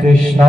कृष्ण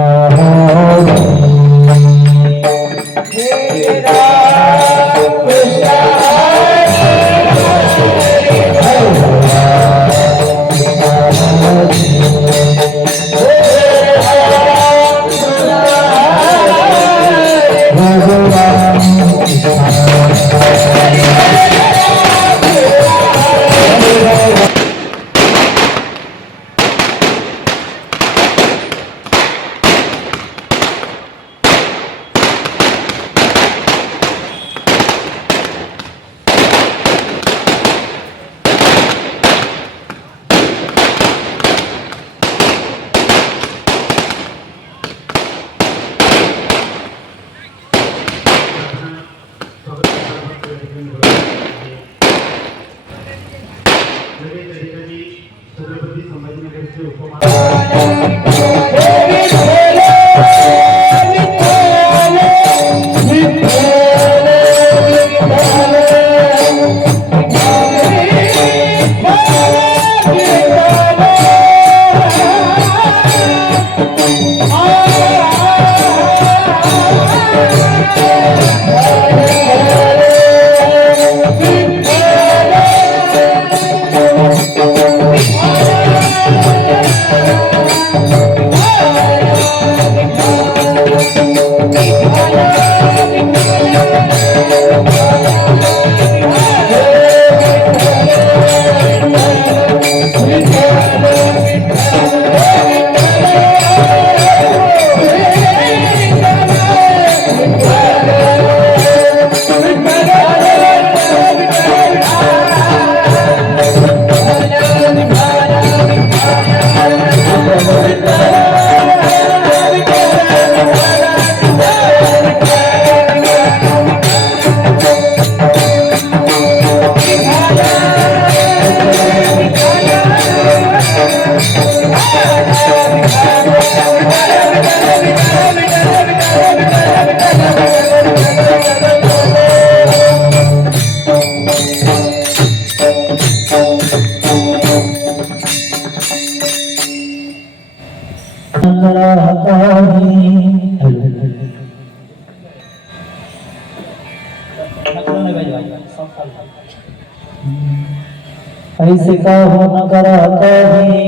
ऐसे का हो न करा कभी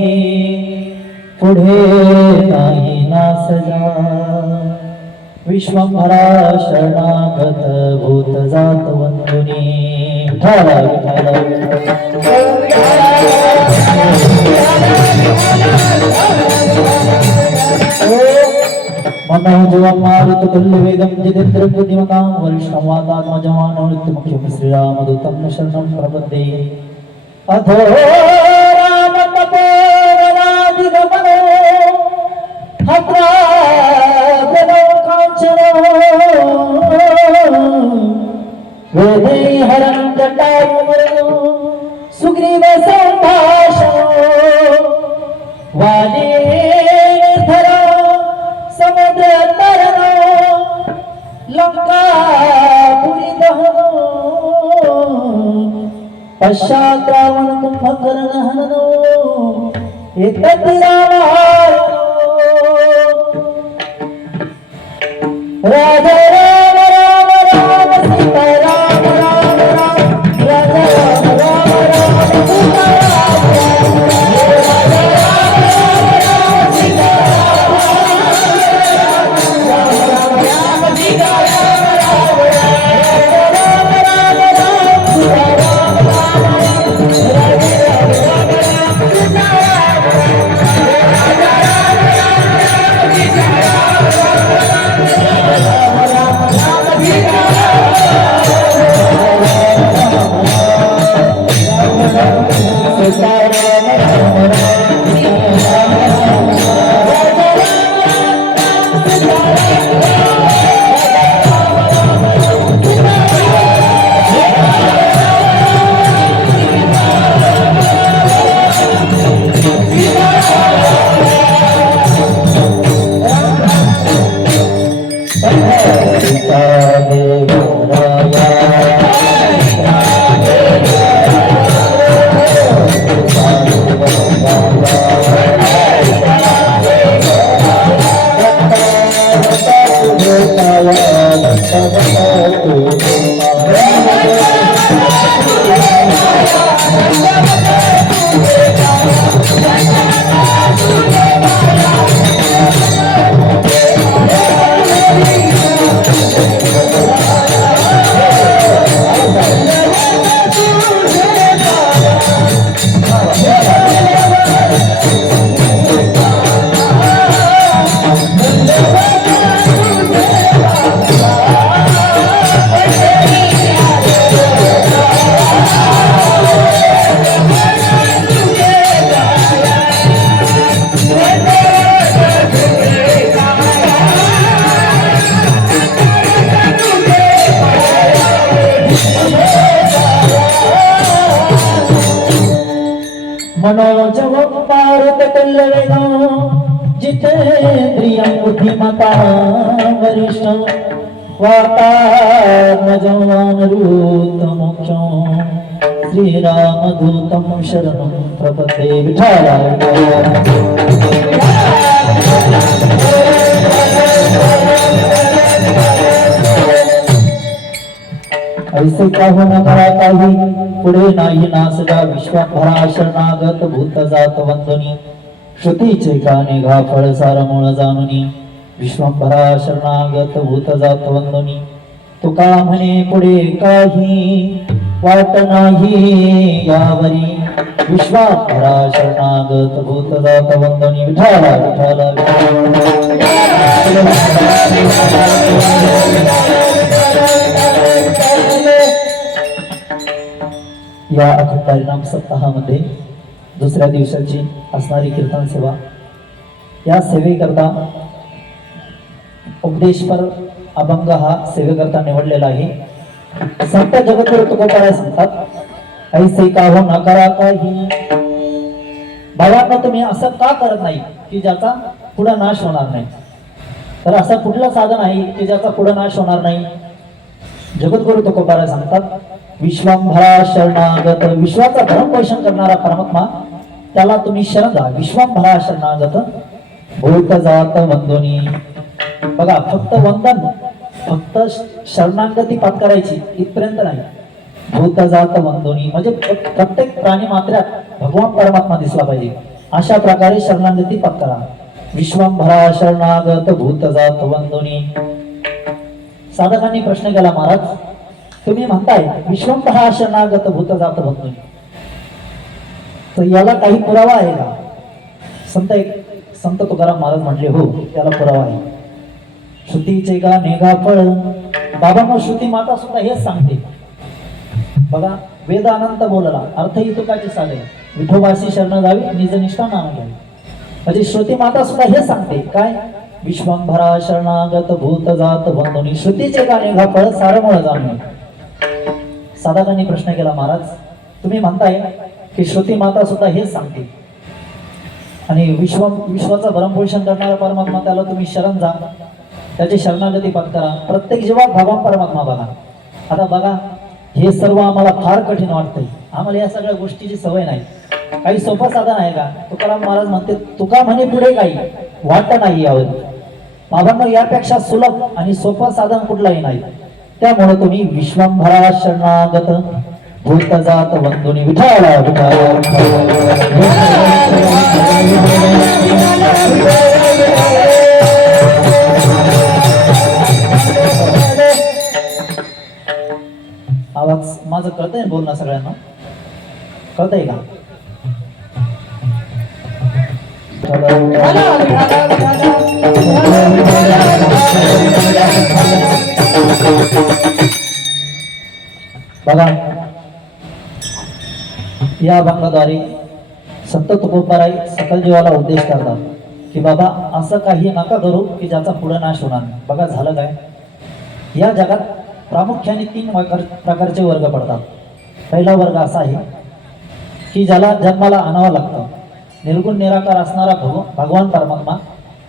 पुढे नाही ना सजा विश्वंभरा शरणागत भूत जात वंदुनी ठाला मनः जीवं मारुत तुल्य वेगं जितेन्द्र बुद्धिमतां वरिष्ठं वातात्मजमानं नित्यमुख्यं श्रीरामदूतं शरणं प्रपद्ये अथो राम तपोवनाधिगमनो हत्रागनो काञ्चनो वेदैहरं जटायुमर्दो सुग्रीव सम्भाषणो वालीधरो समुद्रतरणो लङ्कापुरी दहनो पश्चात् रावण कुंभकर्ण हननो एतत् रामायणो राजा राम राम राम सीता राम राम राम राजा राम राम राम सीता राम राम राजा राम राम राम सीता राम राम राम सीता राम राम राम राम राम सीता राम मनोजवं मारुततुल्यवेगं जितेन्द्रियं बुद्धिमता वरिष्ठ वातात्मजं वानरूतमुख्यं श्रीरामदूतं शरणं प्रपद्ये विठ्ठलाय ऐसे का होना करा काही पुढे नाही नासगा विश्वाभरा शरणागत भूत जात वंदनी श्रुतीचे काने घाफळ सार मूळ जाणुनी विश्वाभरा शरणागत भूत जात वंदनी तुका म्हणे पुढे काही वाट नाही यावरी विश्वाभरा शरणागत भूत जात वंदनी विठ्ठला विठ्ठला या अखंड परिणाम सप्ताहामध्ये दुसऱ्या दिवसाची असणारी कीर्तन सेवा या सेवेकरता उपदेशपर अभंग हा सेवेकरता निवडलेला आहे. संत जगद्गुरु तुकोबाराय सांगतात ऐसे का हो नकारा काही भावांना तुम्ही असं का करत नाही की ज्याचा पुढे नाश होणार नाही. तर असं कुठलं साधन आहे की ज्याचा पुढे नाश होणार नाही. जगद्गुरु तुकोबाराय सांगतात विश्वांभरा शरणागत विश्वाचा धर्म पोषण करणारा परमात्मा त्याला तुम्ही शरण द्या. विश्वांभरा शरणागत भूत जात वंदनी. बघा फक्त वंदन फक्त शरणागती पत्करायची इथपर्यंत नाही. भूत जात वंदनी म्हणजे प्रत्येक प्राणी मात्रात भगवान परमात्मा दिसला पाहिजे अशा प्रकारे शरणागती पत्करा. विश्वांभरा शरणागत भूत जात वंदनी. साधकांनी प्रश्न केला महाराज तुम्ही म्हणताय विश्वंभरा शरणागत भूत जात वंदनी तर याला काही पुरावा आहे का. संत तुकाराम महाराज म्हटले हो त्याला पुरावा आहे. श्रुतीचे का नेगा फळ बाबा श्रुती माता सुद्धा हेच सांगते. बघा वेद अनंत बोलला अर्थ ही तुकाची साधे विठोबाशी शरण जावी निजनिष्ठा नाम घ्यावी. म्हणजे श्रुती माता सुद्धा हेच सांगते काय विश्वंभरा शरणागत भूत जात वंदनी. श्रुतीचे का नेगा फळ सारमूळ जाणून. साधकांनी प्रश्न केला महाराज तुम्ही म्हणताय की श्रुती माता सुद्धा हेच सांगते आणि विश्वाचा भरणपोषण करणारा परमात्मा त्याला तुम्ही शरण जा त्याची शरणागती पत्करा. प्रत्येक जीवात भगवान परमात्मा बघा. आता बघा हे सर्व आम्हाला फार कठीण वाटतंय. आम्हाला या सगळ्या गोष्टीची सवय नाही. काही सोपं साधन आहे का. तुकाराम महाराज म्हणते तुका म्हणे पुढे काही वाट नाही यावर. बाबांना यापेक्षा सुलभ आणि सोपं साधन कुठलाही नाही. त्यामुळे तुम्ही विश्वंभरा शरणागत भूत जात वंदनी विठ्ठला आवाज माझं कळतंय बोलणं सगळ्यांना कळतंय का. बघा या अभंगाद्वारे संत तुकोबाराय सकल जीवाला उद्देश करतात की बाबा असं काही नका करू की ज्याचा पुढे नाश होणार नाही. बघा झालं काय या जगात प्रामुख्याने 3 प्रकारचे वर्ग पडतात. पहिला वर्ग असा आहे की ज्याला जन्माला आणावं लागतं. निर्गुण निराकार असणारा भगवान परमात्मा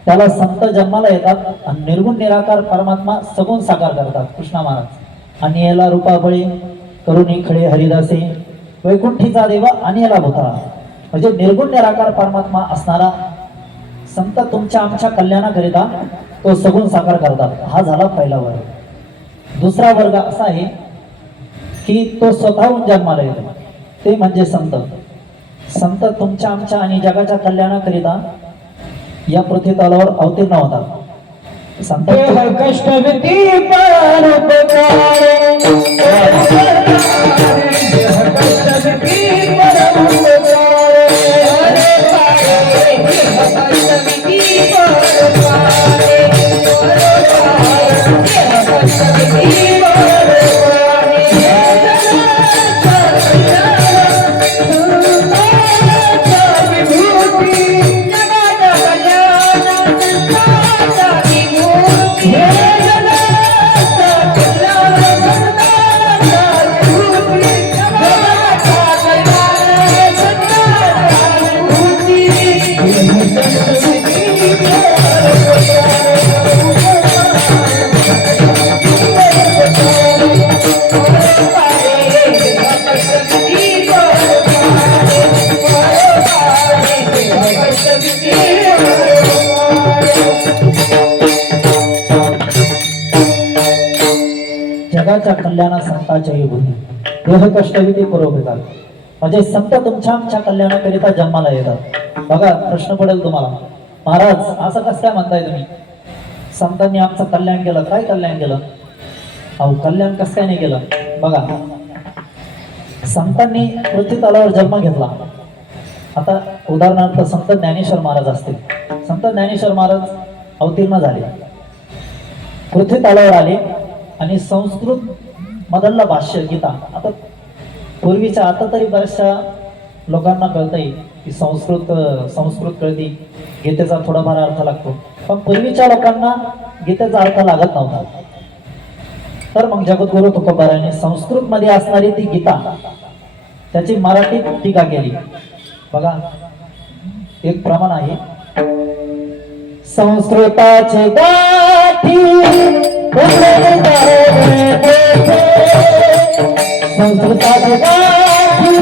त्याला संत जन्माला येतात आणि निर्गुण निराकार परमात्मा सगुण साकार करतात कृष्णा महाराज. आणि याला रूपाबळी करुणी खडे हरिदासे वैकुंठीचा देव आणि याला भूताळा. म्हणजे निर्गुण निराकार परमात्मा असणारा संत तुमच्या आमच्या कल्याणाकरिता तो सगुण साकार करतात. हा झाला पहिला वर्ग. दुसरा वर्ग असा आहे की तो स्वतःहून जन्माला येतो, ते म्हणजे संत. संत तुमच्या आमच्या आणि जगाच्या कल्याणाकरिता या पृथ्वी तलावर अवतीर्ण होतात. संत कष्ट भीती जगाच्या कल्याणा संताच्याही बुद्धी देह कष्टविधी पुरवतात. म्हणजे संत तुमच्या आमच्या कल्याणाकरिता जन्माला येतात. बघा प्रश्न पडेल तुम्हाला, महाराज असं कसं काय म्हणताय तुम्ही? संतांनी आमचं कल्याण केलं. काय कल्याण केलं? अहो कल्याण कसं काय नाही केलं? बघा, संतांनी पृथ्वी तलावर जन्म घेतला. आता उदाहरणार्थ संत ज्ञानेश्वर महाराज असतील. संत ज्ञानेश्वर महाराज अवतीर्ण झाले, पृथ्वी तलावर आले आणि संस्कृत मधलं भाष्य गीता. आता पूर्वीच्या, आता तरी बऱ्याचशा लोकांना कळतंय की संस्कृत कळती, गीतेचा थोडाफार अर्थ लागतो. पण पूर्वीच्या लोकांना गीतेचा अर्थ लागत नव्हता. तर मग जगद्गुरु तुकोबारायांनी संस्कृत मध्ये असणारी ती गीता त्याची मराठीत टीका केली. बघा एक प्रमाण आहे, संस्कृताचे गाठी संस्कृताचे गाठी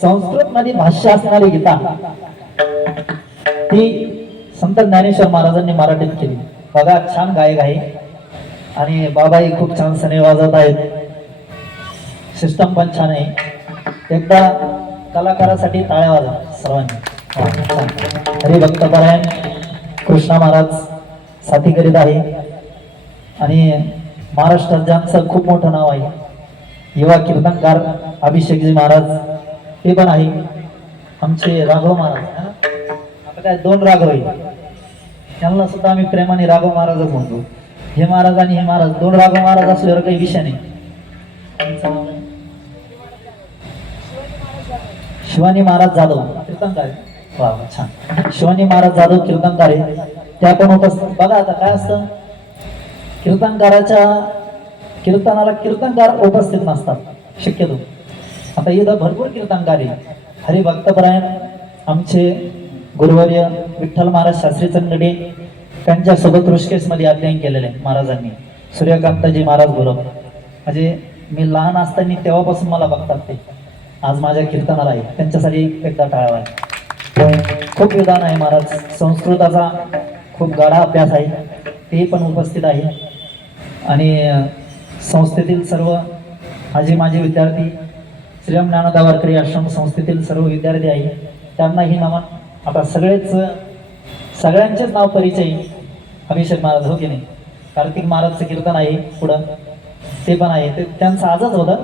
संस्कृत मध्ये भाष्य असणारी गीता ती संत ज्ञानेश्वर महाराजांनी मराठीत केली. बघा छान गायक आहे आणि बाबाही खूप छान सने वाजवत आहेत. सिस्टम पण छान आहे. एकदा कलाकारासाठी टाळ्या वाजवा सर्वांनी. हरिभक्तपरायण कृष्णा महाराज साथी करीत आहे आणि महाराष्ट्रात ज्यांचं खूप मोठं नाव आहे. युवा कीर्तनकार अभिषेकजी महाराज ते पण आहे. आमचे राघव महाराज, आता काय दोन राघव आहे, त्यांना सुद्धा आम्ही प्रेमाने राघव महाराजच म्हणतो. हे महाराज आणि हे महाराज, दोन राघव महाराज असल्यावर काही विषय नाही. शिवानी महाराज जाधव कीर्तनकार, वा छान. शिवानी महाराज जाधव कीर्तनकार आहे, त्या पण उपस्थित. बघा आता काय असतं, कीर्तनकाराच्या कीर्तनाला कीर्तनकार उपस्थित नसतात शक्यतो. आता इथं भरपूर कीर्तनकार आहे. हरिभक्तपरायण आमचे गुरुवर्य विठ्ठल महाराज शास्त्री चंगडे त्यांच्यासोबत ऋषिकेशमध्ये अध्ययन केलेलं आहे महाराजांनी. सूर्यकांतजी महाराज बोलव, म्हणजे मी लहान असताना तेव्हापासून मला बघतात ते. आज माझ्या कीर्तनाला आहे, त्यांच्यासाठी एकदा टाळावा आहे. खूप योगदान आहे महाराज. संस्कृताचा खूप गाढा अभ्यास आहे, ते पण उपस्थित आहे. आणि संस्थेतील सर्व आजी माझे विद्यार्थी, श्रीराम ज्ञानोबा वारकरी आश्रम संस्थेतील सर्व विद्यार्थी आहे, त्यांनाही नमन. आता सगळ्यांचेच नाव परिचय. अभिषेक महाराज हो की नाही? कार्तिक महाराजचं कीर्तन आहे पुढं, ते पण आहे. ते त्यांचं आजच होतं.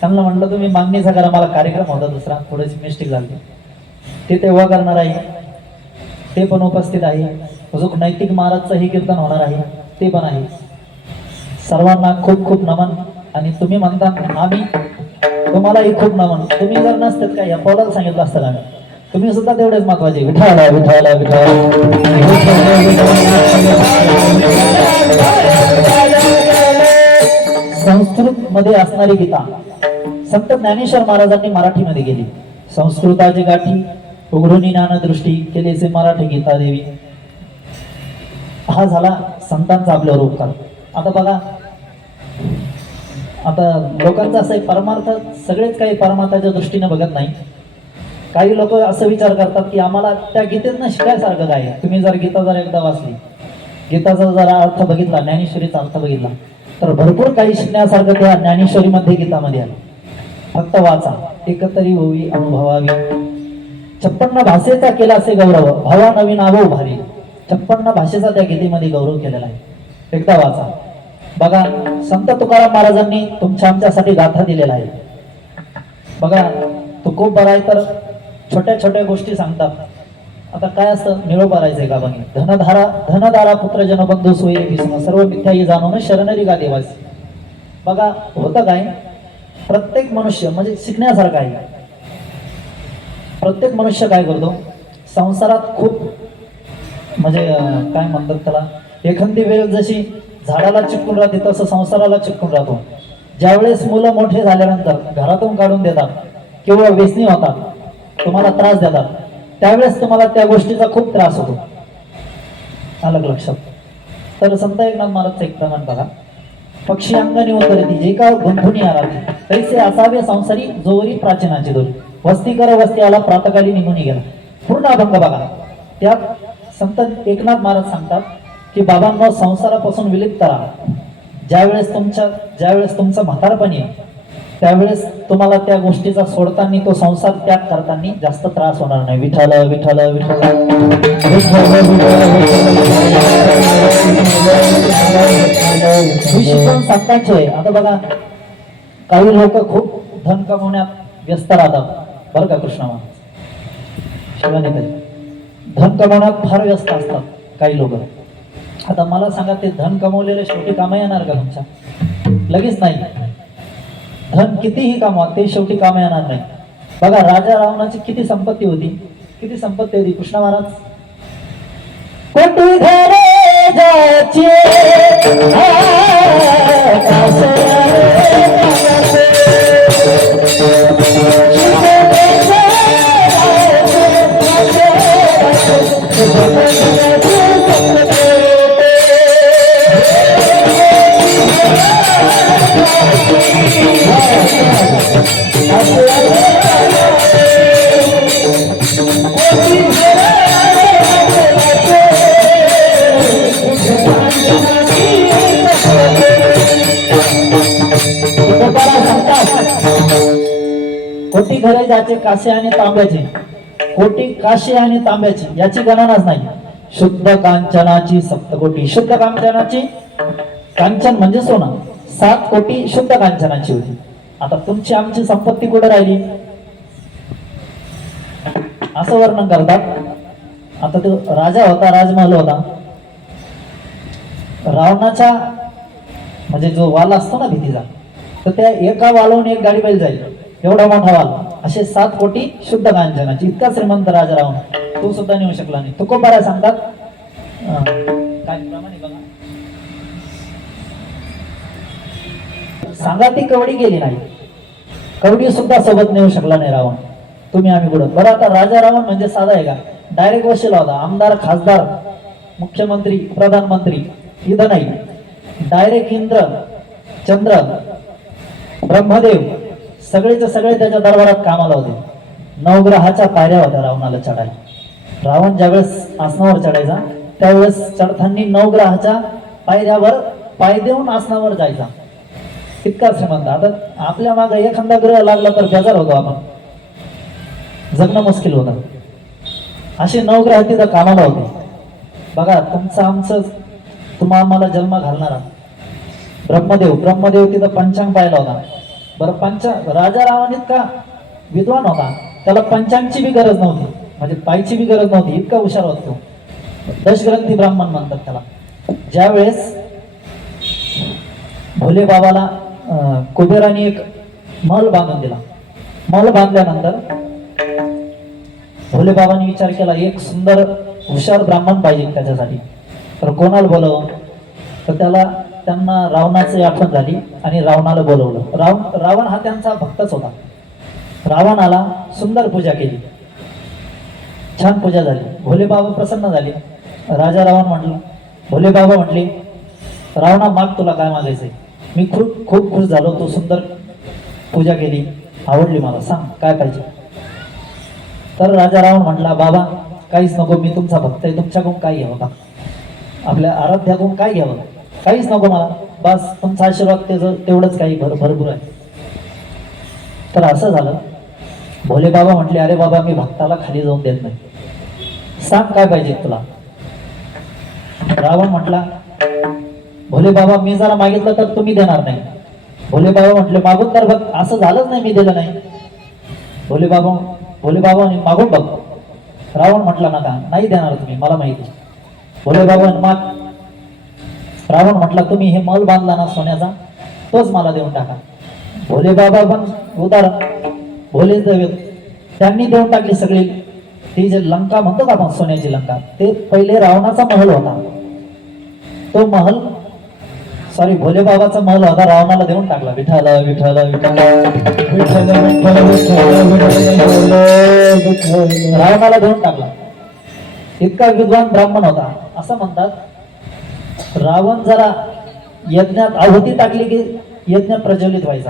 त्यांना म्हटलं तुम्ही मागणीचा करा, मला कार्यक्रम होता दुसरा, थोडीशी मिस्टेक झाली. ते तेव्हा करणार आहे, ते पण उपस्थित आहे. अजून नैतिक महाराजचंही कीर्तन होणार आहे, ते पण आहे. सर्वांना खूप खूप नमन. आणि तुम्ही म्हणता आम्ही तुम्हालाही खूप नमन. तुम्ही जर नसतात काय या पौलाला सांगितलं असतं ना, तुम्ही सुद्धा तेवढेच महत्वाचे. विठाला विठाला विठाला. संस्कृत मध्ये असणारी गीता संत ज्ञानेश्वर महाराजांनी मराठीमध्ये गेली. संस्कृताची गाठी उघडून ज्ञानदृष्टी केलेचे मराठी गीता देवी. हा झाला संतांचा आपल्यावर उपकार. आता बघा, आता लोकांचा असं आहे, परमार्थ सगळेच काही परमार्थाच्या दृष्टीने बघत नाही. काही लोक असं विचार करतात की आम्हाला त्या गीतेतनं शिकायसारखं काय आहे. तुम्ही जर गीता जर एकदा वाचली, गीताचा जरा अर्थ बघितला, ज्ञानेश्वरीचा अर्थ बघितला, तर भरपूर काही शिकण्यासारखं त्या ज्ञानेश्वरीमध्ये गीतामध्ये आलं. फक्त वाचा, एकतरी होई अनुभवावी. 56 भाषेचा केला असे गौरव, भावा नवीन आवो भारी. 56 भाषेचा त्या गीतेमध्ये गौरव केलेला आहे. एकदा वाचा. बघा, संत तुकाराम महाराजांनी तुमच्या आमच्यासाठी गाथा दिलेला आहे. बघा, तुकोबा आहे तर छोट्या छोट्या गोष्टी सांगतात. आता काय असतं, निरोप भरायचंय का बघी. धनधारा पुत्र जनबंधू सोयी विष्णू सर्व मिथ्याही जाणून शरणरी गा देवासी. बघा, होतं काय, प्रत्येक मनुष्य म्हणजे शिकण्यासारखं आहे. प्रत्येक मनुष्य काय करतो संसारात, खूप म्हणजे काय म्हणतात त्याला, एखादी वेळ जशी झाडाला चिपकून राहते तसं संसाराला चिपकून राहतो. ज्यावेळेस मुलं मोठे झाल्यानंतर घरातून काढून देतात किंवा व्यसनी होतात, तुम्हाला त्रास देतात, त्यावेळेस तुम्हाला त्या गोष्टीचा खूप त्रास होतो. अलग लक्षात. तर संत एकनाथ महाराजचं एक प्रमाण बघा, पक्षी अंगणी उतरती जे का बंधुनी आराधी तैसे असावे संसारी जोवरी प्राचीनाची दोरी. वस्ती कर वस्ती आला प्रातकाली निघून गेला. पूर्ण अभंग बघा. त्यात संत एकनाथ महाराज सांगतात की बाबांनो, संसारापासून विलिप्त राहा. ज्यावेळेस तुमचं म्हातारपण येईल, त्यावेळेस तुम्हाला त्या गोष्टीचा सोडताना, तो संसार त्याग करताना जास्त त्रास होणार नाही. विठ्ठल विठ्ठल विठ्ठल. ही शिकवण संतांची आहे. आता बघा, काही लोक खूप धन कमवण्यात व्यस्त राहतात बरं का. कृष्ण महाराज धन कमवण्यात फार व्यस्त असतात काही लोक. आता मला सांगा, ते धन कमवलेले शेवटी कामा येणार का तुमच्या? लगेच नाही. धन कितीही कमवा, ते शेवटी कामा येणार नाही. बघा, राजा रावणाची किती संपत्ती होती, किती संपत्ती होती. कृष्ण महाराज कोटी घरे जाचे कोटी घरे जाचे कासे आणि तांब्याचे. कोटी काशे आणि तांब्याची याची गणनाच नाही. शुद्ध कांचनाची सप्तकोटी. शुद्ध कांचनाची, कांचन म्हणजे सोनं, 7 कोटी शुद्ध कांचनाची होती. आता तुमची आमची संपत्ती कुठे राहिली असं वर्णन करतात. आता तो राजा होता, राजमहल होता. रावणाच्या म्हणजे जो वाल असतो ना भीतीचा, तर त्या एका वालावून एक गाडी बैल जाईल, एवढा मोठा वाल. असे 7 कोटी शुद्ध कांचनाची. इतका श्रीमंत राजा रावण, तो सुद्धा नेऊ शकला नाही. तुकोबारा सांगतात काय प्रमाणे बघा, सांगा ती कवडी गेली नाही, कवडी सुद्धा सोबत नेऊ शकला नाही रावण. तुम्ही आम्ही कुठं. बरं, आता राजा रावण म्हणजे साधा आहे का? डायरेक्ट वशिला होता. आमदार, खासदार, मुख्यमंत्री, प्रधानमंत्री इथं नाही. डायरेक्ट इंद्र, चंद्र, ब्रह्मदेव सगळेचे सगळे त्याच्या दरबारात कामाला होते. 9 ग्रहाच्या पायऱ्या होत्या रावणाला चढायला. रावण ज्यावेळेस आसनावर चढायचा, त्यावेळेस चढताना 9 ग्रहाच्या पायऱ्यावर पाय देऊन आसनावर जायचा. इतका श्रीमंत. आता आपल्या मागे एखादा ग्रह लागला तर बेजार होतो आपण, जगणं मुश्किल होतं. असे 9 ग्रह तिथं कामाला होते. बघा, तुमचं आमचं तुम्हा आम्हाला जन्म घालणारा ब्रह्मदेव तिथं पंचांग पाहिला होता. बरं राजा रावण इतका विद्वान होता, त्याला पंचांगची बी गरज नव्हती, म्हणजे पायची बी गरज नव्हती, इतका हुशार होता तो. दशग्रंथी ब्राह्मण म्हणतात त्याला. ज्यावेळेस भोले बाबाला कुबेराने एक महल बांधून दिला. महल बांधल्यानंतर भोले बाबांनी विचार केला, एक सुंदर हुशार ब्राह्मण पाहिजे त्याच्यासाठी. तर कोणाला बोलवं? तर त्यांना रावणाची आठवण झाली आणि रावणाला बोलवलं. रावण हा त्यांचा भक्तच होता. रावणाला सुंदर पूजा केली, छान पूजा झाली. भोले बाबा प्रसन्न झाले. राजा रावण भोले बाबा म्हटले, रावणा माग, तुला काय मागायचंय? मी खूप खूप खुश झालो, तू सुंदर पूजा केली, आवडली मला, सांग काय पाहिजे. तर राजा रावण म्हटला, बाबा काहीच नको, मी तुमचा भक्त आहे, तुमच्याकडून काय घ्यावं का? आपल्या आराध्याकडून काय घ्यावं? काहीच नको मला, बस तुमचा आशीर्वाद तेवढंच काही भरपूर आहे. तर असं झालं. भोले बाबा म्हटले, अरे बाबा मी भक्ताला खाली जाऊन देत नाही, सांग काय पाहिजे तुला. रावण म्हटला, भोले बाबा मी जरा मागितलं तर तुम्ही देणार नाही. भोले बाबा म्हटले, मागून तर बघ, असं झालंच नाही मी दिलं नाही. भोले बाबा मागून बघ. रावण म्हटला, नका, नाही देणार तुम्ही, मला माहिती. भोले बाबा माग. रावण म्हटला, तुम्ही हे महल बांधला ना सोन्याचा, तोच मला देऊन टाका. भोले बाबा पण उदाहरण, भोले त्यांनी देऊन टाकली सगळी. ती जे लंका म्हणतो आपण, सोन्याची लंका, ते पहिले रावणाचा महल होता. तो महल भोले बाबाचा महल होता, रावणाला देऊन टाकला. विठ्ठल विठ्ठल विठ्ठल रावणाला देऊन टाकला. इतका विद्वान ब्राह्मण होता. असं म्हणतात, रावण जरा यज्ञात आहुती टाकली की यज्ञ प्रज्वलित व्हायचा,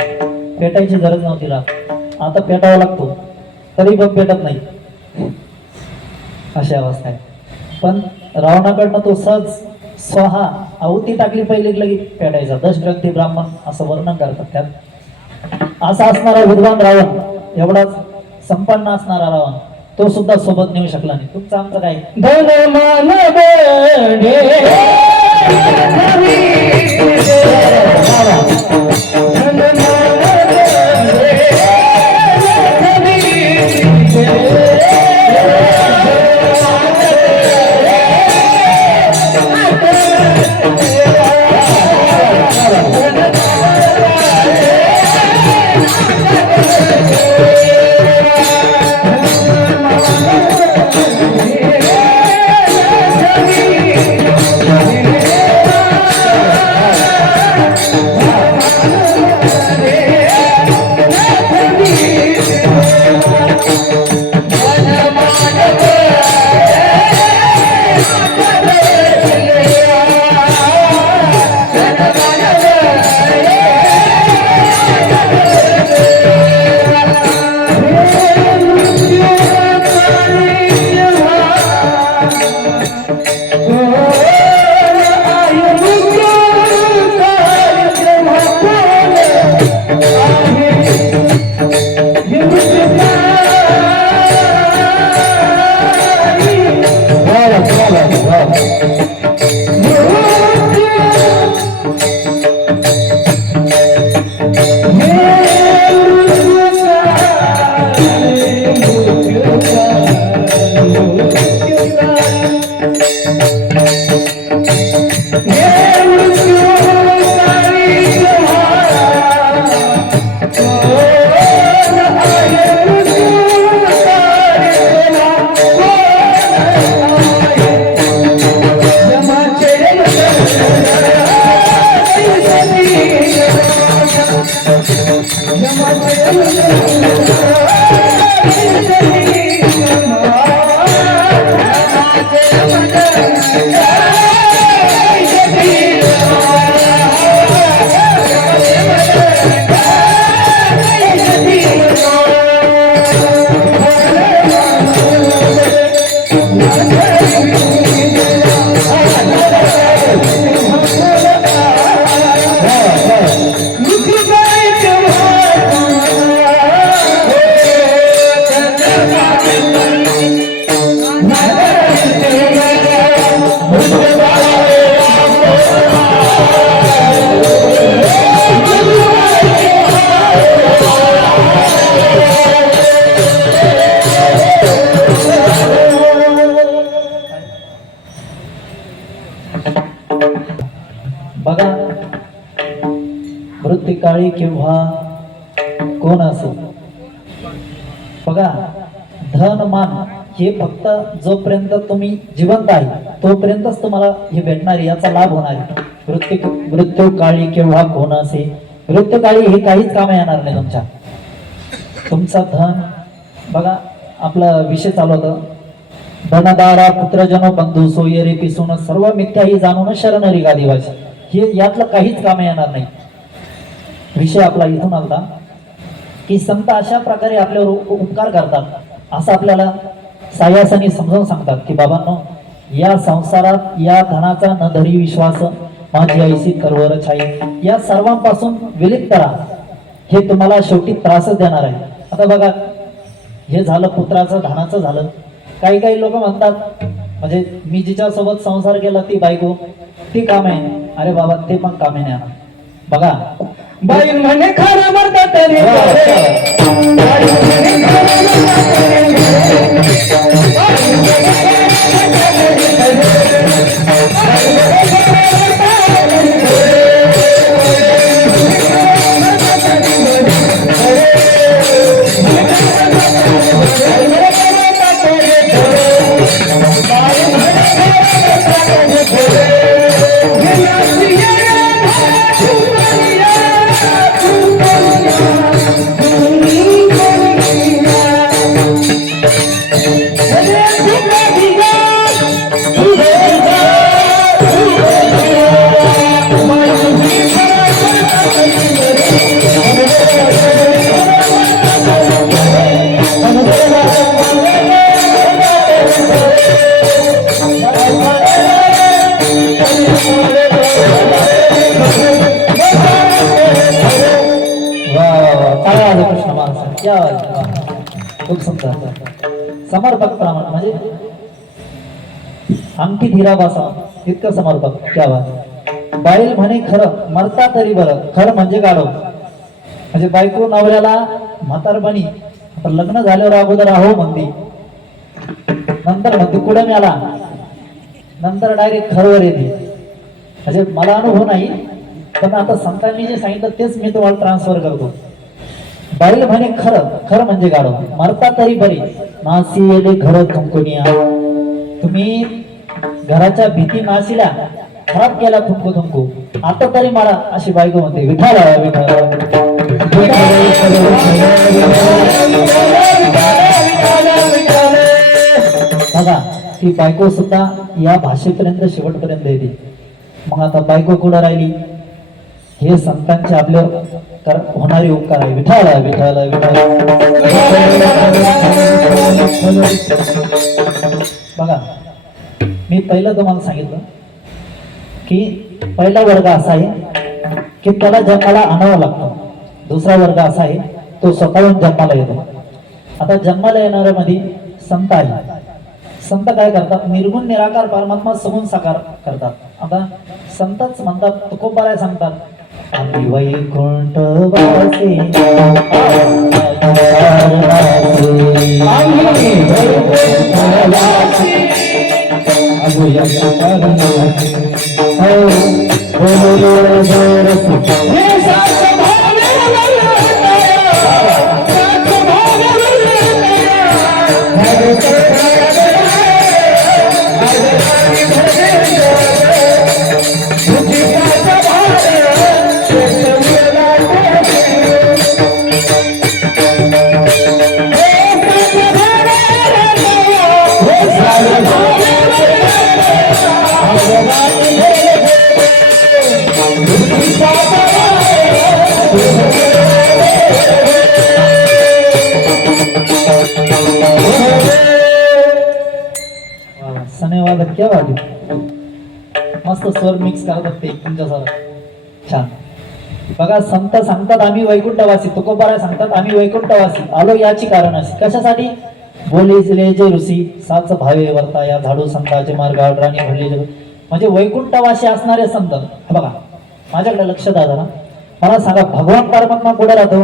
पेटायची गरज नव्हती राहत. आता पेटावा लागतो, तरी पण पेटत नाही, अशी अवस्था आहे. पण रावणाकडनं तो सहज स्वहा आहुती टाकली पहिले लगी पेटायचा. दशग्रंथी ब्राह्मण असं वर्णन करतात त्यात. असा असणारा विद्वान रावण, एवढा संपन्न असणारा रावण, तो सुद्धा सोबत नेऊ शकला नाही. तुमचं आमचं काय? कोण असेल. बघा, धन मान हे फक्त जोपर्यंत तुम्ही जिवंत आहे तोपर्यंतच तुम्हाला हे भेटणार आहे, याचा लाभ होणार आहे. मृत्यू काळी केव्हा कोण असे, मृत्यू काळी हे काहीच काम येणार नाही तुमच्या. तुमचा धन बघा, आपला विषय चालू होता, धनदारा पुत्रजन बंधू सोयरे पिसून सर्व मिथ्या ही जाणून शरणरी गादिवासी. हे यातलं काहीच काम येणार नाही. विषय आपला इथून आलता की संत अशा प्रकारे आपल्यावर उपकार करतात, असं आपल्याला सायासानी समजावून सांगतात की बाबांनो, या संसारात या धनाचा न धरी विश्वास माझी ऐसी करवर छाई, या सर्वांपासून विलित करा, हे तुम्हाला शेवटी त्रासच देणार आहे. आता बघा, हे झालं पुत्राचं धनाचं झालं. काही काही लोक म्हणतात म्हणजे मी जिच्यासोबत संसार केला ती बायको, ती काम आहे. अरे बाबा, ते पण कामे नाही आणा. बघा, बाई म्हणे खरं म्हणता तरी कृष्ण महाराज क्या खूप समजा. समर्पक प्रमाण म्हणजे अंकित हिरा बसा इतकं समर्पक. क्या बात. बाईल म्हणे खरं मरता तरी बरं, खरं म्हणजे गाढव. म्हणजे बायको नवऱ्याला म्हातारपणी लग्न झाल्यावर अगोदर आहो म्हणती, नंतर म्हणते कुठे मिळाला, नंतर डायरेक्ट खरवर येते. म्हणजे मला अनुभव नाही, पण आता संतांनी जे सांगितलं तेच मी तुम्हाला ट्रान्सफर करतो. बाईल म्हणे खरं, खरं म्हणजे गाढव. मरता तरी बरी नासी येले घर थुंकुनिया. तुम्ही घराच्या भीती नाशिल्या, खराब केला थुंकू थुंकू, आता तरी मारा, अशी बायको म्हणते. विठाला बघा, ती बायको सुद्धा या भाषेपर्यंत शेवटपर्यंत येते. मग आता बायको कुठं राहिली, हे संतांचे आपल्यावर होणारे उपकार आहे. विठाला विठाला विठाला. बघा, मी पहिलं तुम्हाला सांगितलं की पहिला वर्ग असा आहे की त्याला जन्माला आणावं लागतं. दुसरा वर्ग असा आहे तो स्वतःहून जन्माला येतो. आता जन्माला येणाऱ्यामध्ये संत आहे. संत काय करतात, निर्गुण निराकार परमात्मा सगुण साकार करतात. आता संतच म्हणतात, तुकोबाराय सांगतात, आम्ही वैकुंठ वासी सनेवाद क्या वाली मस्त स्वर मिक्स करतात ते तुमच्यासारखं छान. बघा, संत सांगतात आम्ही वैकुंठवासी, तुकोबाराय सांगतात आम्ही वैकुंठवासी आलो याची कारण अशी. कशासाठी, बोले जे ऋषी साच भावे वर्ता या झाडू संताचे मार्ग आडराणी भरले. म्हणजे वैकुंठवासी असणारे संत. बघा, माझ्याकडे लक्ष द्या जरा, मला सांगा भगवान परमात्मा कुठे राहतो?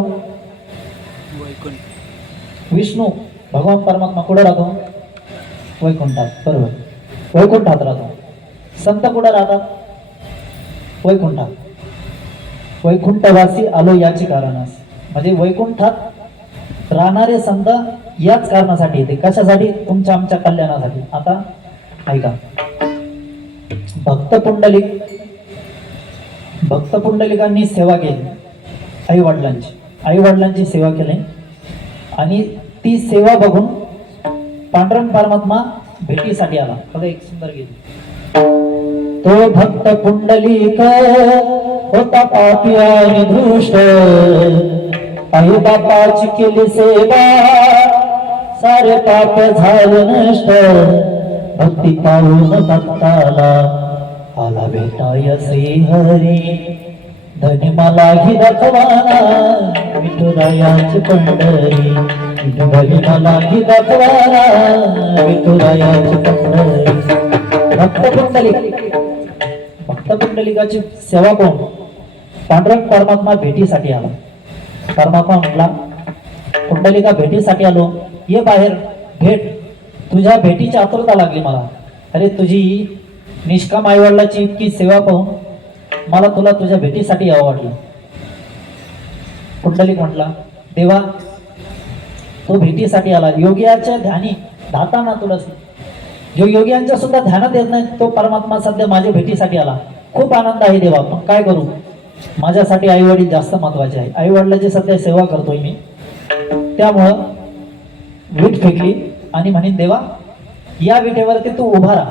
विष्णू भगवान परमात्मा कुठे राहतो? वैकुंठात. बरोबर, वैकुंठात राहतो. संत कुठे राहतात? वैकुंठात. वैकुंठवासी आलो याची कारण म्हणजे वैकुंठात राहणारे संत याच कारणासाठी येते. कशासाठी? तुमच्या आमच्या कल्याणासाठी. आता ऐका, भक्त पुंडलिकांनी सेवा केली आई वडिलांची सेवा केली आणि ती सेवा बघून पांडुरंग परमात्मा भेटीसाठी आला. बघा एक सुंदर गीत. तो भक्त पुंडलिक होता पापी आणि दृष्ट, आई बापाची केली सेवा सारे पाप झाले नष्ट. भक्ती पाहून भक्ताला आला भेटाय श्रीहरी, धनी मलाही दाखवाना विठुरायाची पंढरी, धनी मलाही दाखवाना विठुरायाची पंढरी. भक्त पुंडलिकाची सेवा कोण? पांडुरंग परमात्मा भेटीसाठी आला. परमात्मा म्हटला, पुंडलिका भेटीसाठी आलो, ये बाहेर भेट. तुझ्या भेटीची आतुरता लागली मला. अरे तुझी निष्काम आईवडिलाची इतकी सेवा पाहून मला तुझ्या भेटीसाठी यावं वाटलं. पुंडलिक म्हटला, देवा तो भेटीसाठी आला. योगियाच्या ध्यानी धाताना तुला जो योगियांच्या सुद्धा ध्यानात येत नाही तो परमात्मा सध्या माझ्या भेटीसाठी आला. खूप आनंद आहे देवा, पण काय करू, माझ्यासाठी आई वडील जास्त महत्वाचे आहे. आई वडिलांची सध्या सेवा करतोय मी, त्यामुळं वीट फेकली आणि म्हणेन देवा या विटेवरती तू उभा राहा.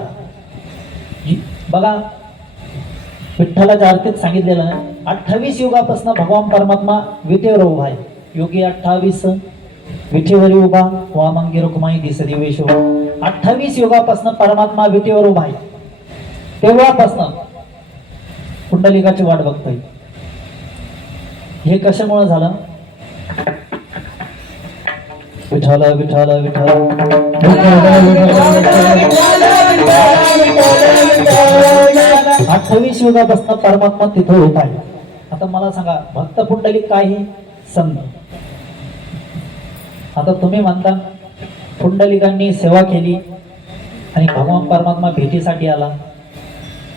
बघा विठ्ठलाच्या आरतीत सांगितलेलं 28 युगापासून भगवान परमात्मा विटेवर उभा आहे. योगी 28 विटेवर उभा वामंगी रुक्माई दिस दिवेशो. 28 युगापासून परमात्मा विटेवर उभा आहे. तेव्हापासून पुंडलिकाची वाट बघतोय. हे कशामुळे झालं? विठ्ठल विठ्ठल विठ्ठल 28 युगापासून परमात्मा तिथे उभा आहे. आता मला सांगा, भक्त पुंडलिक काय हे? संत. आता तुम्ही म्हणता पुंडलिकांनी सेवा केली आणि भगवान परमात्मा भेटीसाठी आला.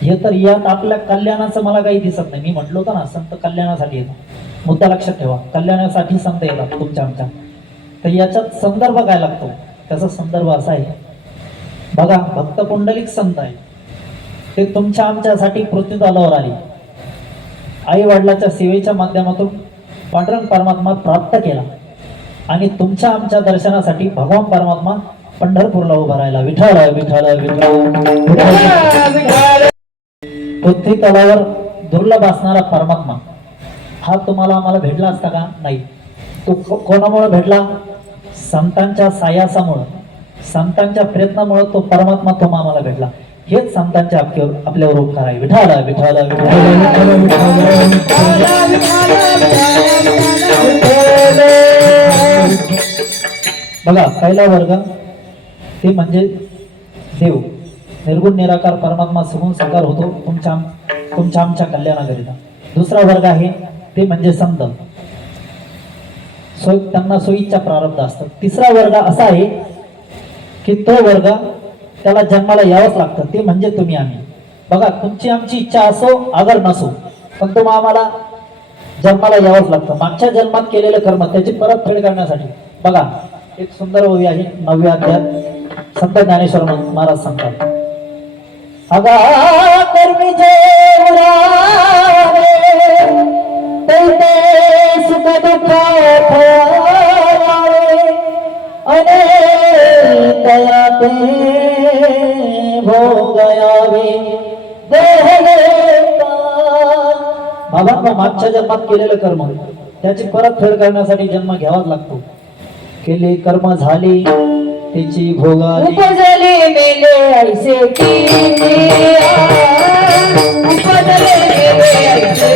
हे तर यात आपल्या कल्याणाचं मला काही दिसत नाही. मी म्हटलो होतं ना, संत कल्याणासाठी येतात. मुद्दा लक्षात ठेवा, कल्याणासाठी संत येतात तुमच्या आमच्या. तर याच्यात संदर्भ काय लागतो? त्याचा संदर्भ असा आहे, बघा भक्त पुंडलिक संत आहे, ते तुमच्या आमच्यासाठी पृथ्वी तलावर आले. आई वडिलाच्या सेवेच्या माध्यमातून पांडुरंग परमात्मा प्राप्त केला आणि तुमच्या आमच्या दर्शनासाठी भगवान परमात्मा पंढरपूरला उभा राहिला. विठ्ठल विठ्ठल विठ्ठल. पृथ्वी तलावर दुर्लभ असणारा परमात्मा हा तुम्हाला आम्हाला भेटला असता का? नाही. तो कोणामुळे भेटला? संतांच्या सायासामुळे, संतांच्या प्रयत्नामुळे तो परमात्मा तो आम्हाला भेटला. हेच संतांच्या आपल्यावर उपकार आहे. विठ्ठल विठ्ठल बघा पहिला वर्ग ते म्हणजे देव, निर्गुण निराकार परमात्मा सगुण साकार होतो तुमच्या आमच्या कल्याणाकरिता. दुसरा वर्ग आहे ते म्हणजे संत, त्यांना सोयीच्या प्रारब्ध असतात. तिसरा वर्ग असा आहे की तो वर्ग त्याला जन्माला यावंच लागतं, ते म्हणजे तुम्ही आम्ही. बघा तुमची आमची इच्छा असो अगर नसो, पण तुम्हाला आम्हाला जन्माला यावंच लागतं. मागच्या जन्मात केलेलं कर्म त्याची परतफेड करण्यासाठी. बघा एक सुंदर ओवी आहे 9व्या अध्यायात संत ज्ञानेश्वर महाराज सांगतात, अगा कर्मी जे उरावे तैते सुख दुःख फळावे अनेक दया ते भोगावे देह लेता. बाबा मागच्या जन्मात केलेलं कर्म त्याची परतफेड करण्यासाठी जन्म घ्यावाच लागतो. केले कर्म झाले त्याची भोगाली उपजले मेले ऐसे उपजले मेले ऐसे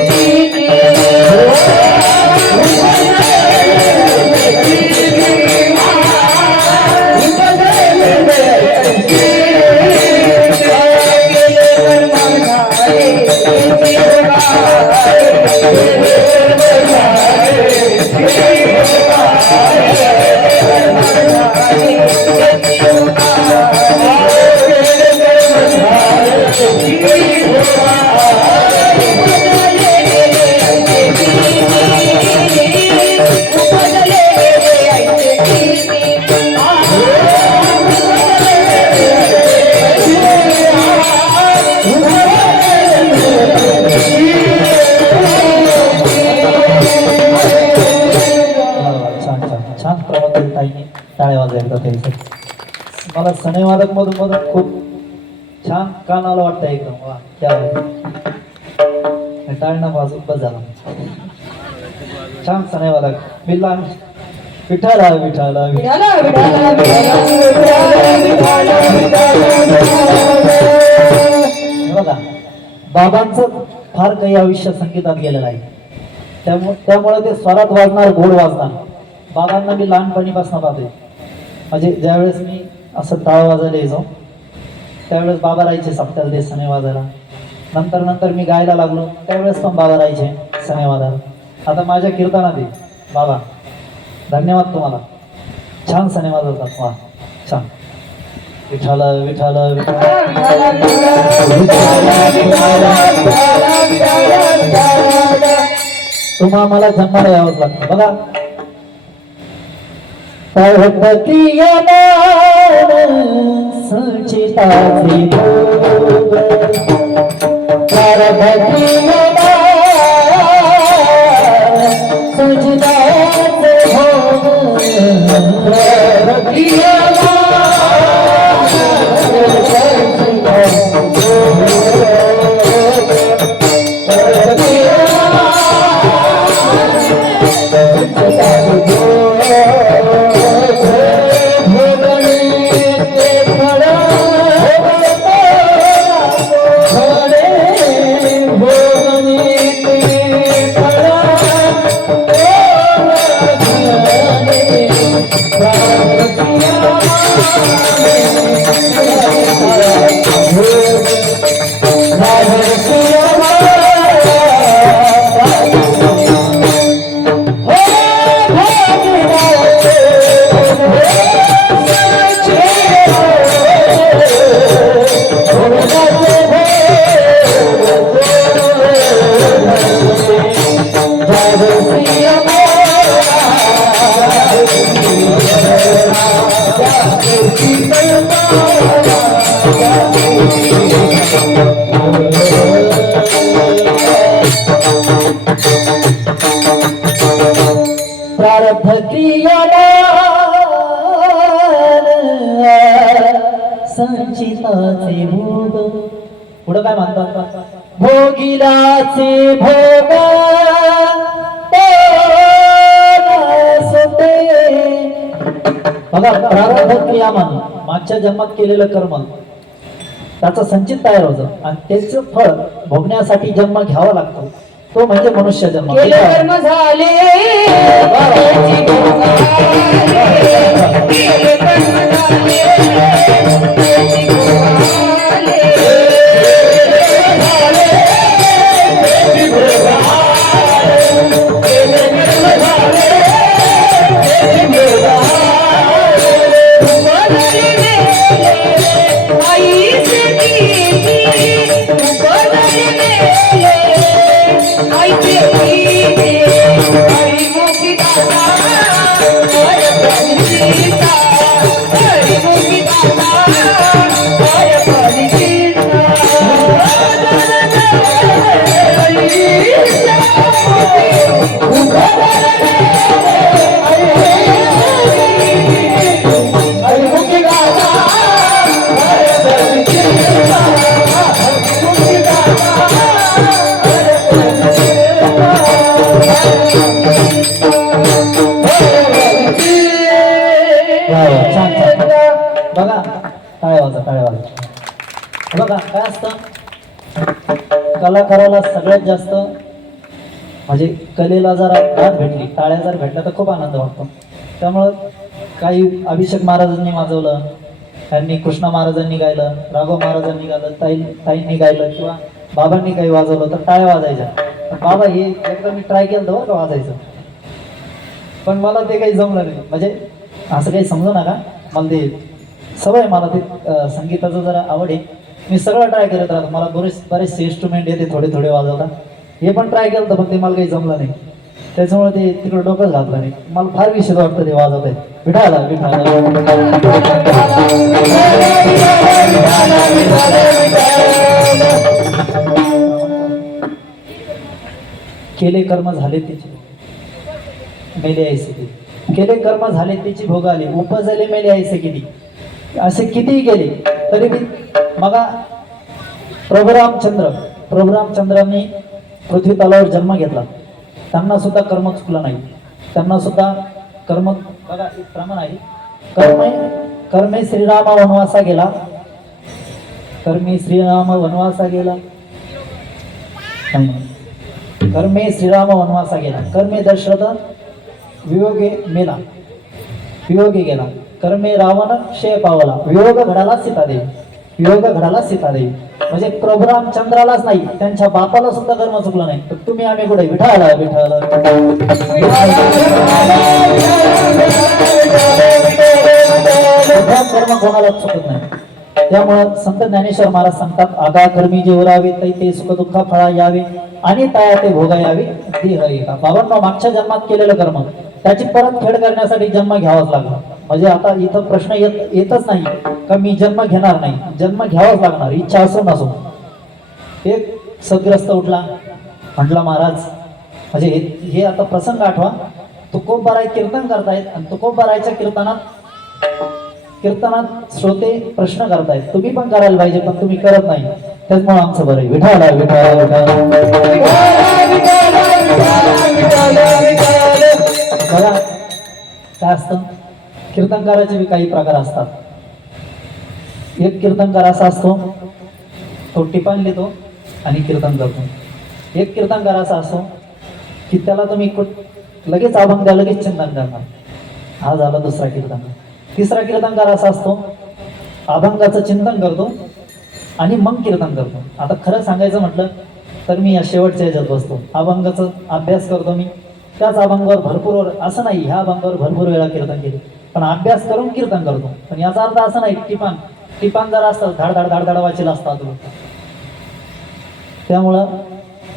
छान प्रभाव केला ताईने. टाळ्या वाजायला त्यासाठी मला सनईवादक मधून मधून खूप छान कानाला वाटतं एकदम. वा क्या टाळणं वाजून बस झाला. छान सनईवादक मी लहान विठाला विठाला विठाला विठाला विठाला बघा बाबांचं फार काही आयुष्य संगीतात गेलेलं आहे. त्यामुळे ते स्वरात वाजणार, गोड वाजणार. बाबांना मी लहानपणीपासून पाहतोय. म्हणजे ज्यावेळेस मी असं टाळ वाजायला यायचो त्यावेळेस बाबा राहायचे सप्त्याला ते सने वाजायला. नंतर नंतर मी गायला लागलो त्यावेळेस पण बाबा राहायचे सने वाजायला. आता माझ्या कीर्तनात आहे बाबा. धन्यवाद तुम्हाला. छान सने वाजवतात. वा छान. विठाला विठाला तुम्हा मला जन्माला यावंच लागतं बघा. संचिताचे प्रारब्ध संचिताचे भोग. पुढं काय म्हणतात? भोगिलाचे भोग बघा. प्रारब्ध क्रियामान मागच्या जन्मात केलेलं कर्म त्याचा संचित तयार होतं आणि त्याचं फळ भोगण्यासाठी जन्म घ्यावा लागतो. तो म्हणजे मनुष्य जन्म. केले कर्म झाले केले कर्म बघा. टाळ्या वाजा टाळ्या वाजा. बघा काय असतं कलाकाराला सगळ्यात जास्त म्हणजे कलेला जरा दाद भेटली, टाळ्या जर भेटल्या तर खूप आनंद वाटतो. त्यामुळं काही अभिषेक महाराजांनी वाजवलं, त्यांनी कृष्णा महाराजांनी गायलं, राघव महाराजांनी गायलं, ताईंनी गायलं किंवा बाबांनी काही वाजवलं तर टाळ्या वाजायच्या. बाबा हे एकदा मी ट्राय केलं बरं का वाजायचं, पण मला ते काही जमलं नाही. म्हणजे असं काही समजू नका, मला ते सवय, मला ते संगीताचं जरा आवड आहे. मी सगळं ट्राय करत राहतो. मला बरेचसे इन्स्ट्रुमेंट येते थोडे थोडे वाजवता. हे पण ट्राय केलं पण ते मला काही जमलं नाही. त्याच्यामुळे ते तिकडं डोकं घातलं नाही. मला फार विषय वाटतं ते वाजवत आहे. विठाला विठाला केले कर्म झाले त्याचे मेले ऐसे ते केले कर्म झाले त्याची भोग आले, उपजले मेले ऐसे किती, असे कितीही गेले तरी मी मगा प्रभू रामचंद्रांनी पृथ्वी तलावर जन्म घेतला, त्यांना सुद्धा कर्म चुकलं नाही, त्यांना सुद्धा कर्म बघा एक प्रमाण आहे, कर्मे श्रीराम वनवासा गेला, कर्मे श्रीराम वनवासा गेला नाही, कर्मे श्रीराम वनवासा गेला, कर्मे दशरथ वियोगे मेला, वियोगी गेला, कर्मे रावण क्षय पावला, वियोग घडाला सीतादेवी, वियोग घडाला सीतादेवी. म्हणजे प्रभू रामचंद्रालाच नाही त्यांच्या बापाला सुद्धा कर्म चुकलं नाही, तर तुम्ही आम्ही कुठे विठाला विठाला कर्म कोणाला चुकत नाही. त्यामुळं संत ज्ञानेश्वर महाराज सांगतात, आगा कर्मी जे उरावे ते सुख दुःख फळा यावे आणि तया ते भोगा यावे देह एका. बाबांना मागच्या जन्मात केलेलं कर्म त्याची परत फेड करण्यासाठी जन्म घ्यावाच लागला. म्हणजे आता इथं प्रश्न येतच नाही का मी जन्म घेणार नाही, जन्म घ्यावाच लागणार, इच्छा असो नसो. एक सद्ग्रस्त उठला, म्हटला महाराज म्हणजे हे आता प्रसंग आठवा, तुकोबाराय कीर्तन करतायत आणि तुकोबारायच्या कीर्तनात श्रोते प्रश्न करतायत, तुम्ही पण करायला पाहिजे पण तुम्ही करत नाही, त्याचमुळे आमचं बरं आहे. विठाला विठाला बघा काय असतं, कीर्तनकाराचे काही प्रकार असतात. एक कीर्तनकार असा असतो तो टिपाण लिहितो आणि कीर्तन करतो. एक कीर्तनकार असा असतो की त्याला तुम्ही लगेच अभंग द्या, लगेच चिंतन करणार. हा झाला दुसरा कीर्तनकार. तिसरा कीर्तनकार असा असतो अभंगाचं चिंतन करतो आणि मग कीर्तन करतो. आता खरं सांगायचं म्हटलं तर मी या शेवटच्या ह्याच्यात बसतो, अभंगाचा अभ्यास करतो मी, त्याच अभंगावर भरपूर, असं नाही ह्या अभंगावर भरपूर वेळा कीर्तन केले पण अभ्यास करून कीर्तन करतो. पण याचा अर्थ असं नाही टिपाण जरा असतं धाड वाचेल असतात. त्यामुळं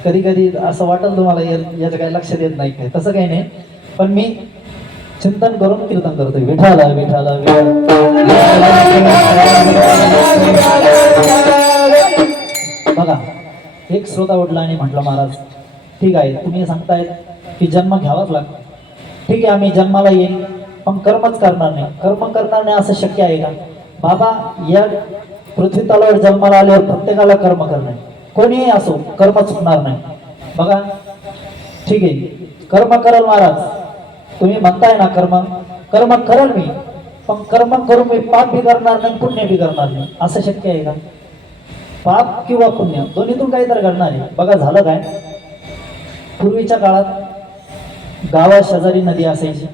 कधी कधी असं वाटलं तुम्हाला याचं काही लक्षात येत नाही काय, तसं काही नाही, पण मी चिंतन करून कीर्तन करतोय. विठाला विठाला बघा एक श्रोता उठला आणि म्हटलं, महाराज ठीक आहे तुम्ही सांगतायत की जन्म घ्यावाच लागतो, ठीक आहे आम्ही जन्माला येईल पण कर्मच करणार नाही. कर्म करणार नाही असं शक्य आहे का? बाबा या पृथ्वी तलावर जन्माला आल्यावर प्रत्येकाला कर्म करणार, कोणीही असो कर्म चुकणार नाही. बघा ठीक आहे कर्म करल महाराज, तुम्ही म्हणताय ना कर्म करल मी, पण कर्म करून मी पाप बी करणार नाही पुण्य बी करणार नाही, असं शक्य आहे का? पाप किंवा पुण्य दोन्हीतून काहीतरी घडणार आहे. बघा झालं काय, पूर्वीच्या काळात गावा शेजारी नदी असायची,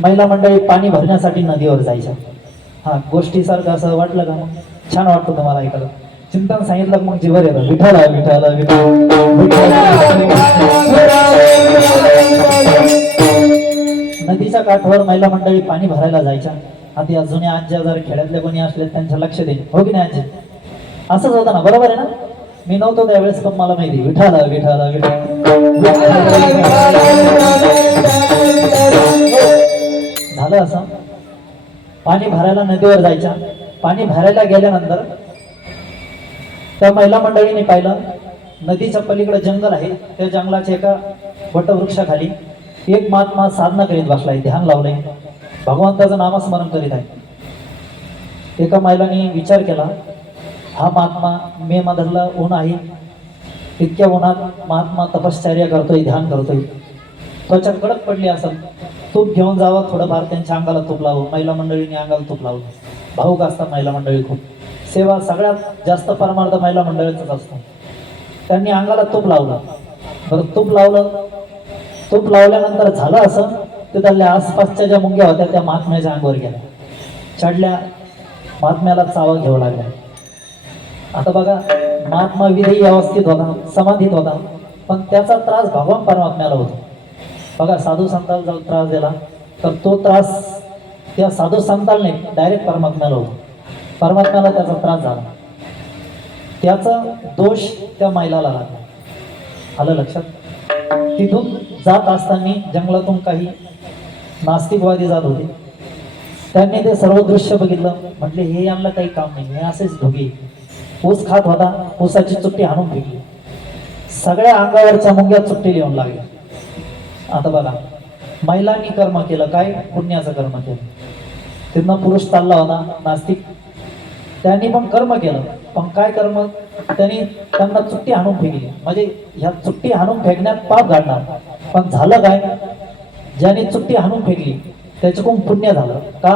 महिला मंडळी पाणी भरण्यासाठी नदीवर जायच्या. हा गोष्टीसारखं असं वाटलं का? मग छान वाटतं तुम्हाला ऐकायला. चिंतन सांगितलं मग जीवर येतं. विठाला विठाला नदीच्या काठावर महिला मंडळी पाणी भरायला जायच्या. आता या जुन्या आज्या जर खेड्यातले कोणी असले त्यांच्या लक्ष देईल, हो की नाही आजी? असंच होतं ना, बरोबर आहे ना? मी नव्हतो त्यावेळेस पण मला माहिती. विठाला विठाला झालं असं, पाणी भरायला नदीवर जायच्या. पाणी भरायला गेल्यानंतर त्या महिला मंडळीने पाहिलं नदीच्या पलीकडे जंगल आहे, त्या जंगलाच्या एका वटवृक्षाखाली एक महात्मा साधना करीत बसलाय, ध्यान लावलंय, भगवंताचं नामस्मरण करीत आहे. एका महिलाने विचार केला, हा महात्मा मे मधला ऊन आहे, इतक्या उन्हात महात्मा तपश्चर्या करतोय, ध्यान करतोय, त्वचा कडक पडली असेल, तूप घेऊन जावं थोडंफार त्यांच्या अंगाला तूप लावं. महिला मंडळीने अंगाला तूप लावलं. भाऊक असतात महिला मंडळी, खूप सेवा सगळ्यात जास्त परमार्थ महिला मंडळीचाच असतो. त्यांनी अंगाला तूप लावलं. बरं तूप लावल्यानंतर झालं असं, तिथल्या आसपासच्या ज्या मुंग्या होत्या त्या महात्म्याच्या अंगावर गेल्या, चढल्या, महात्म्याला चावा घ्यावं लागल्या. आता बघा महात्मा विधेयी अवस्थित होता, समाधीत होता, पण त्याचा त्रास भगवान परमात्म्याला होता. बघा साधू संताला जर त्रास दिला तर तो त्रास त्या साधू संताला नाही, डायरेक्ट परमात्म्याला होतो. परमात्म्याला त्याचा त्रास झाला, त्याचा दोष त्या महिलाला लागला. आलं लक्षात? तिथून जात असताना जंगलातून काही नास्तिकवादी जात होते. त्यांनी ते सर्व दृश्य बघितलं, म्हटले हे यांना काही काम नाही, हे असेच ढोगे. ऊस खात होता, ऊसाची चुट्टी हाणून फेकली, सगळ्या अंगावरच्या मुंग्या चुट्टी लिहून लागल्या. आता बघा महिलांनी कर्म केलं, काय पुण्याचं कर्म केलं. तिथनं पुरुष चालला होता नास्तिक, त्यांनी पण कर्म केलं, पण काय कर्म, त्यांना चुट्टी हाणून फेकली. म्हणजे ह्या चुट्टी हाणून फेकण्यात पाप घडणार, पण झालं काय, ज्याने चुट्टी हाणून फेकली त्याच्याकडून पुण्य झालं. का,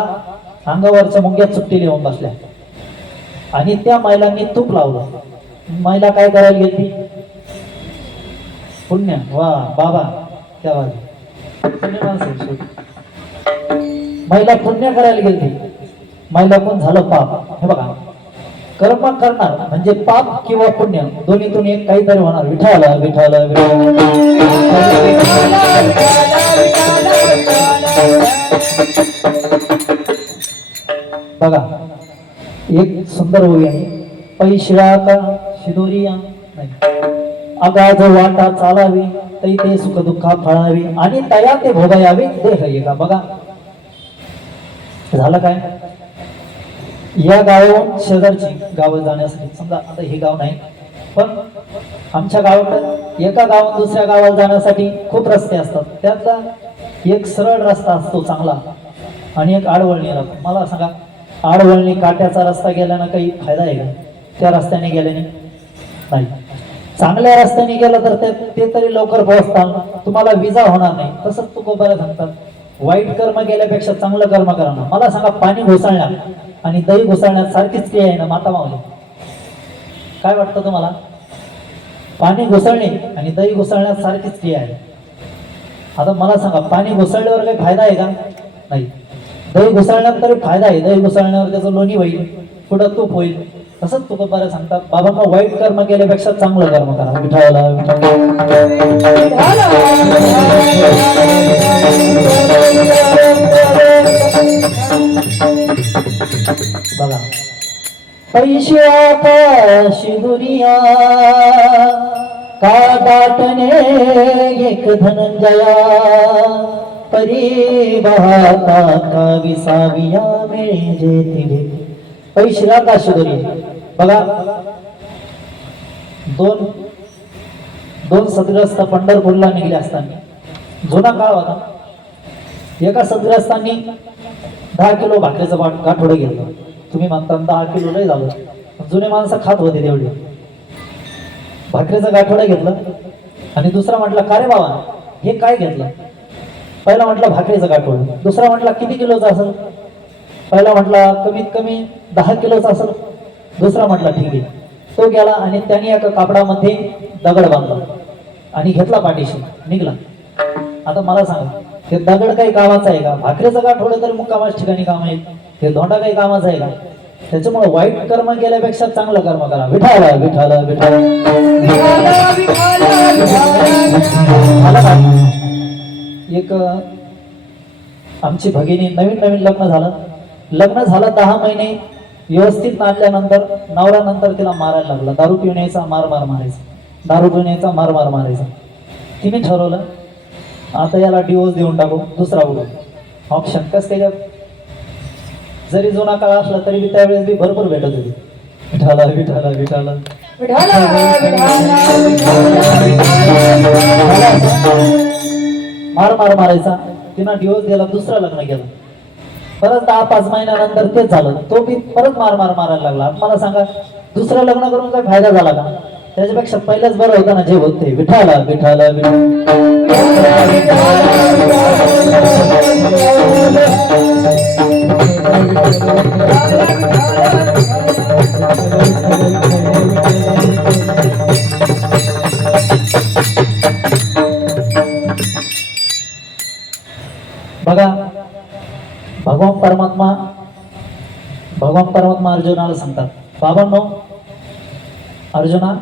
अंगावरच्या मुंग्या चुट्टी लिहून बसल्या. आणि त्या महिलांनी तूप लावलं. महिला काय करायला गेली, पुण्य. वा बाबा, क्या बात. महिला पुण्य करायला गेली, महिला पण झालं पाप. हे बघा, कर्म करणार म्हणजे पाप किंवा पुण्य दोन्हीतून एक काहीतरी होणार. विठाला विठाला बघा, एक सुंदर ओवी आहे. पैशिळा का शिदोरिया नाही, अगाज वाटा चालावी, तै ते सुख दुःखा फळावी, आणि तया ते भोगायावे देह एका. बघा झालं काय, या गावाहून शेजारची गावं जाण्यासाठी, समजा आता हे गाव नाही, पण आमच्या गावात एका गावात दुसऱ्या गावाला जाण्यासाठी खूप रस्ते असतात. त्यातला एक सरळ रस्ता असतो चांगला, आणि एक आडवळणी राहतो. मला सांगा, आडवळणी काट्याचा रस्ता गेल्यानं काही फायदा आहे का? त्या रस्त्याने गेल्याने नाही. चांगल्या रस्त्याने गेलं तर ते तरी लवकर पोहोचतात, तुम्हाला विजा होणार नाही. तसंच तू बरं सांगतात, वाईट कर्म केल्यापेक्षा चांगलं कर्म करा ना. मला सांगा, पाणी घुसळण्यात आणि दही घुसळण्यात सारखीच क्रिया आहे ना माता माऊली? काय वाटतं तुम्हाला? पाणी घुसळणे आणि दही घुसळण्यात सारखीच क्रिया आहे. आता मला सांगा, पाणी घुसळल्यावर काही फायदा आहे का? नाही. दही घुसळण्यात तरी फायदा आहे. दही घुसळण्यावर त्याचं लोणी होईल, पुढं तूप होईल. तसंच तुका बरं सांगतात, बाबांना वाईट कर्म केल्यापेक्षा चांगलं कर्म करा. विठाला बघा, पैशाचा शिदुरिया का दाटणे एक धनंजया, परी बहाता का विसाविया मिळे जे तिघे. पैशिला का शिदुरिया. बघा, दोन सदग्रस्त पंढरपूरला निघले असताना, जुना काळ होता, एका सदग्रस्तांनी 10 किलो भाकरीचं गाठोडं घेतलं. तुम्ही म्हणता 10 किलो लय झालं, जुने माणसं खात होते तेवढे. भाकरीचं गाठोडं घेतलं आणि दुसरा म्हटलं, का रे बाबा हे काय घेतलं? पहिला म्हटलं भाकरीचं गाठोडं. दुसरा म्हटलं किती किलोचं असेल? पहिला म्हटला कमीत कमी 10 किलोचा असेल. दुसरा म्हटला ठीक आहे. तो गेला आणि त्याने एका कापडामध्ये दगड बांधला आणि घेतला पाठीशी, निघला. आता मला सांगा, ते दगड काही कामाचा आहे का? भाकरीचं गाठोडं तरी मुक्कामाच्या ठिकाणी काम आहे, ते धोंडा काही कामाचा आहे का? त्याच्यामुळे वाईट कर्म केल्यापेक्षा चांगलं कर्म करा. विठाला विठाला विठाला. एक आमची भगिनी, नवीन लग्न झालं. लग्न झालं 10 महिने व्यवस्थित नाचल्यानंतर नवऱ्यानंतर तिला मारायला लागला. दारू पिऊन यायचा, मार मारायचा, दारू पिऊन यायचा, मार मारायचा. तिने ठरवलं, आता याला डिवोर्स देऊन टाकू, दुसरा बघू ऑप्शन. कसं त्याच्यात जरी जुना काळ असला तरी बी त्यावेळेस बी भरपूर भेटत होती. विठाला विठाला विठाला मार मारायचा. तिनं डिवोर्स दिला, दुसरं लग्न केलं. परत 10-5 महिन्यानंतर तेच झालं, तो बी परत मारायला लागला. मला सांगा, दुसरं लग्न करून काय फायदा झाला का? त्याच्यापेक्षा पहिलेच बरं होतं ना जे होते. विठाला विठाला बघा, भगवान परमात्मा अर्जुनाला सांगतात, बाबांनो अर्जुना,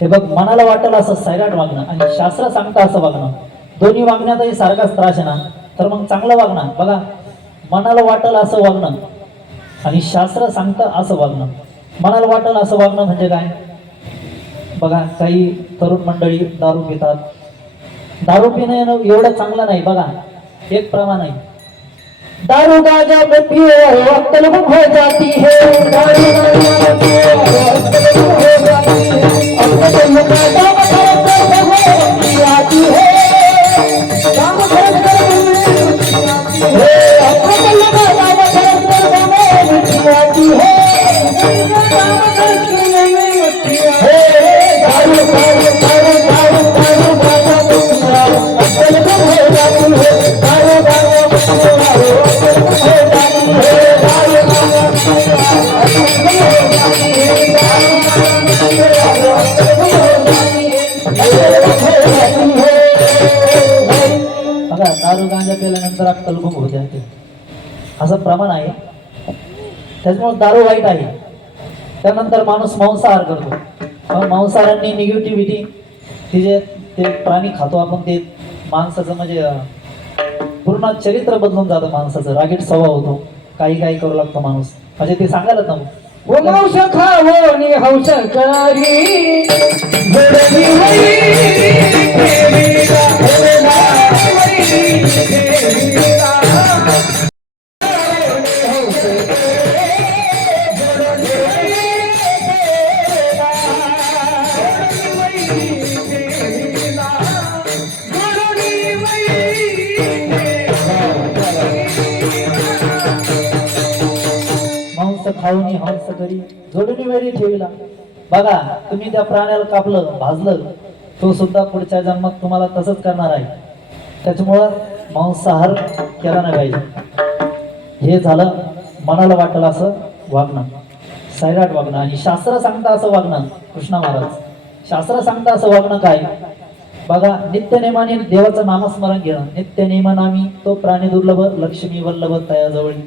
हे बघ, मनाला वाटेल असं सैराट वागणं आणि शास्त्र सांगतं असं वागणं, दोन्ही वागण्यातही सारखाच त्रास आहे ना, तर मग चांगलं वागणं. बघा, मनाला वाटेल असं वागणं आणि शास्त्र सांगतं असं वागणं. मनाला वाटेल असं वागणं म्हणजे काय? बघा, काही तरुण मंडळी दारू पितात. दारू पिणं एवढं चांगलं नाही. बघा, एक प्रमाण आहे. दारू गाजा में पियो अक्ल गुम हो जाती है, दारू गाजा में पियो अक्ल गुम हो जाती है, अक्ल गुम हो जाती है, आती है, काम बघा दारू गांजा केल्यानंतर अक्कल गुम होते ते असं प्रमाण आहे. त्याच्यामुळे दारू वाईट आहे. त्यानंतर माणूस मांसाहार करतो. मांसाहारांनी निगेटिव्हिटी ती जे ते प्राणी खातो आपण ते माणसाचं म्हणजे पूर्ण चरित्र बदलून जातं माणसाचं. रागीट स्वभाव होतो. काही करू लागतो माणूस. म्हणजे ते सांगायला ना ओ मांस खावो नि हौस करी जोडली होई देवीला मांस खाऊनी हंस करी जोडणी वेळी ठेवीला. बघा तुम्ही त्या प्राण्याला कापलं भाजलं तो सुद्धा पुढच्या जन्मात तुम्हाला तसंच करणार आहे. त्याच्यामुळं मांसाहार केला नाही पाहिजे. हे झालं मनाला वाटलं असं वागणं, सैराट वागणं. आणि शास्त्र सांगता असं वागणं. कृष्णा महाराज शास्त्र सांगता असं वागणं काय? बघा नित्यनेमाने देवाचं नामस्मरण घेणं. नित्यनेमानामी तो प्राणी दुर्लभ लक्ष्मी वल्लभ तयाजवळी.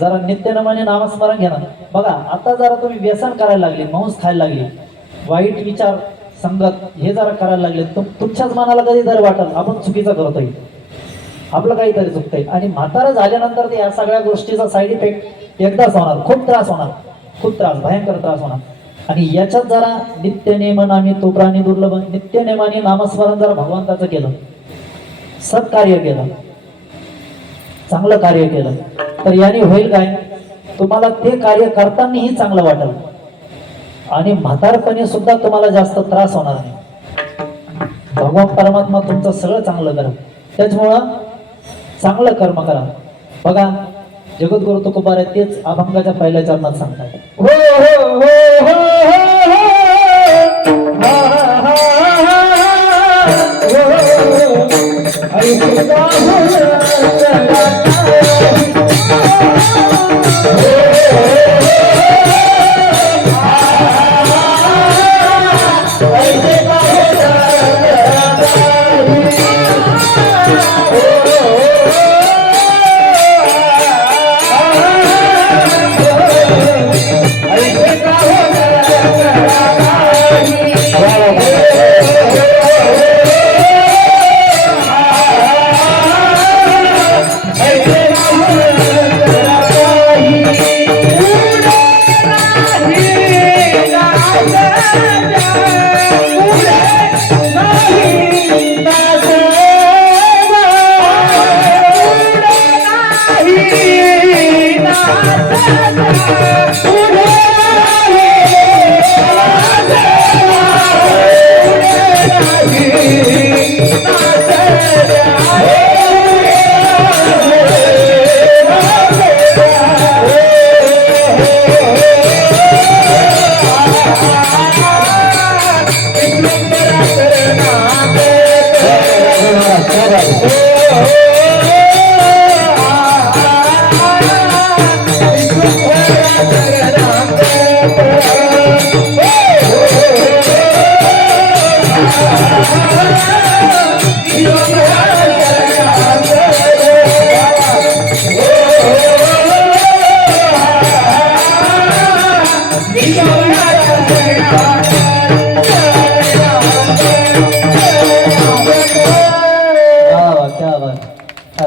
जरा नित्यनेमाने नामस्मरण घेणं. बघा आता जरा तुम्ही व्यसन करायला लागले, मांस खायला लागले, वाईट विचार संगत हे जरा करायला लागले, तुमच्याच मनाला कधीतरी वाटेल आपण चुकीचं करतोय, आपलं काहीतरी चुकतंय. आणि म्हातारा झाल्यानंतर ते या सगळ्या गोष्टीचा साईड इफेक्ट एकदाच होणार. खूप त्रास होणार, खूप त्रास, भयंकर त्रास होणार. आणि याच्यात जरा नित्यनेमाने तो प्राणी दुर्लभ नित्यनेमाने नामस्मरण जरा भगवंताचं केलं, सत्कार्य केलं, चांगलं कार्य केलं तर याने होईल काय? तुम्हाला ते कार्य करतानाही चांगलं वाटेल आणि म्हातारपणे सुद्धा तुम्हाला जास्त त्रास होणार नाही. भगवान परमात्मा तुमचं सगळं चांगलं करा. त्याच्यामुळं चांगलं कर्म करा. बघा जगद्गुरु तुकोबार तेच अभंगाच्या पहिल्या चरणात सांगतात. हो हो हो हो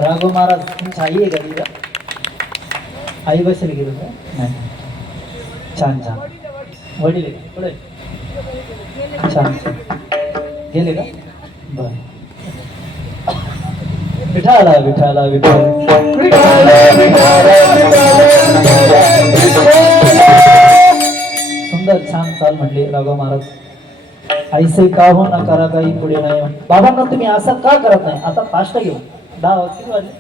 राघव महाराज तुमची आई आहे का तिला? आई बसेल गेलो का? नाही. छान छान. वडील आहे पुढे छान छान गेले का? बर. विठाला विठाला विठाल सुंदर छान चाल म्हटली राघव महाराज. ऐसे का हो ना करा काही पुढे नाही. बाबांना तुम्ही असं का करत नाही? आता फास्ट घेऊ. 10 किती वाजले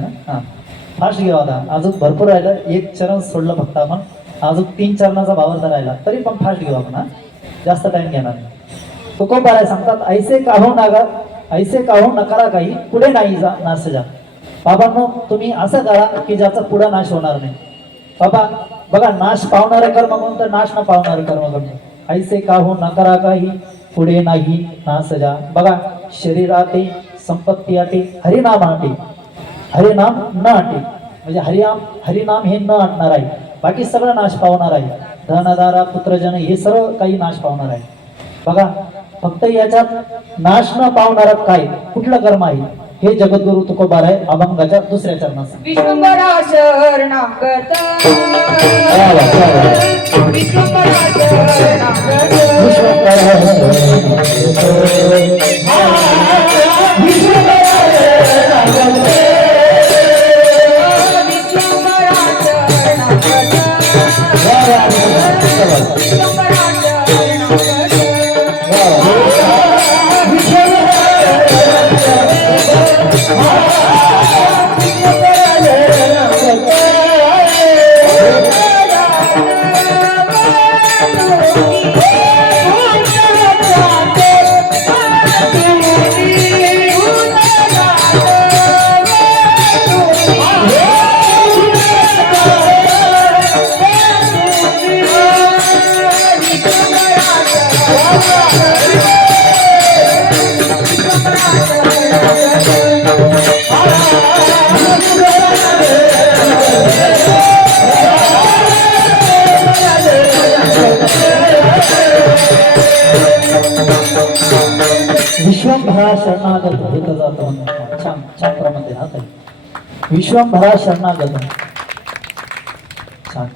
ना? हा फास्ट घेऊ. आता अजून भरपूर राहिलं. एक चरण सोडलं फक्त आपण. अजून 3 चरणाचा भावार्थ राहिला तरी पण फास्ट घेऊ आपण. हा जास्त टाइम घेणार नाही. तुकोबाराय सांगतात ऐसे का हो नागा ऐसे काहू नकारा काही पुढे नाही जा नाश जा. बाबांनो तुम्ही असं करा की ज्याचा पुढे नाश होणार नाही. बाबा बघा नाश पावणारे कर्म कोणतं, नाश न पावणारे कर्म कोणतं. ऐसे काहू नकारा काही पुढे नाही नाश जा. बघा शरीराते संपत्ती आटे हरिनाम आटे, हरिनाम न आटे म्हणजे हरिनाम हे न आटणार आहे. बाकी सगळं नाश पावणार आहे. धनदारा पुत्रजन हे सर्व काही नाश पावणार आहे. बघा फक्त याच्यात नाश न पावणार काय कुठलं कर्म आहे हे जगद्गुरु तुकोबार आहे अभंगाच्या दुसऱ्या चरणात. विश्वंभरा शरणागत विश्वंभरा शरणागत विश्वंभरा शरणागत होत जात म्हणून छान छान प्रमाणे राहत आहे. विश्वंभरा शरणागत छान.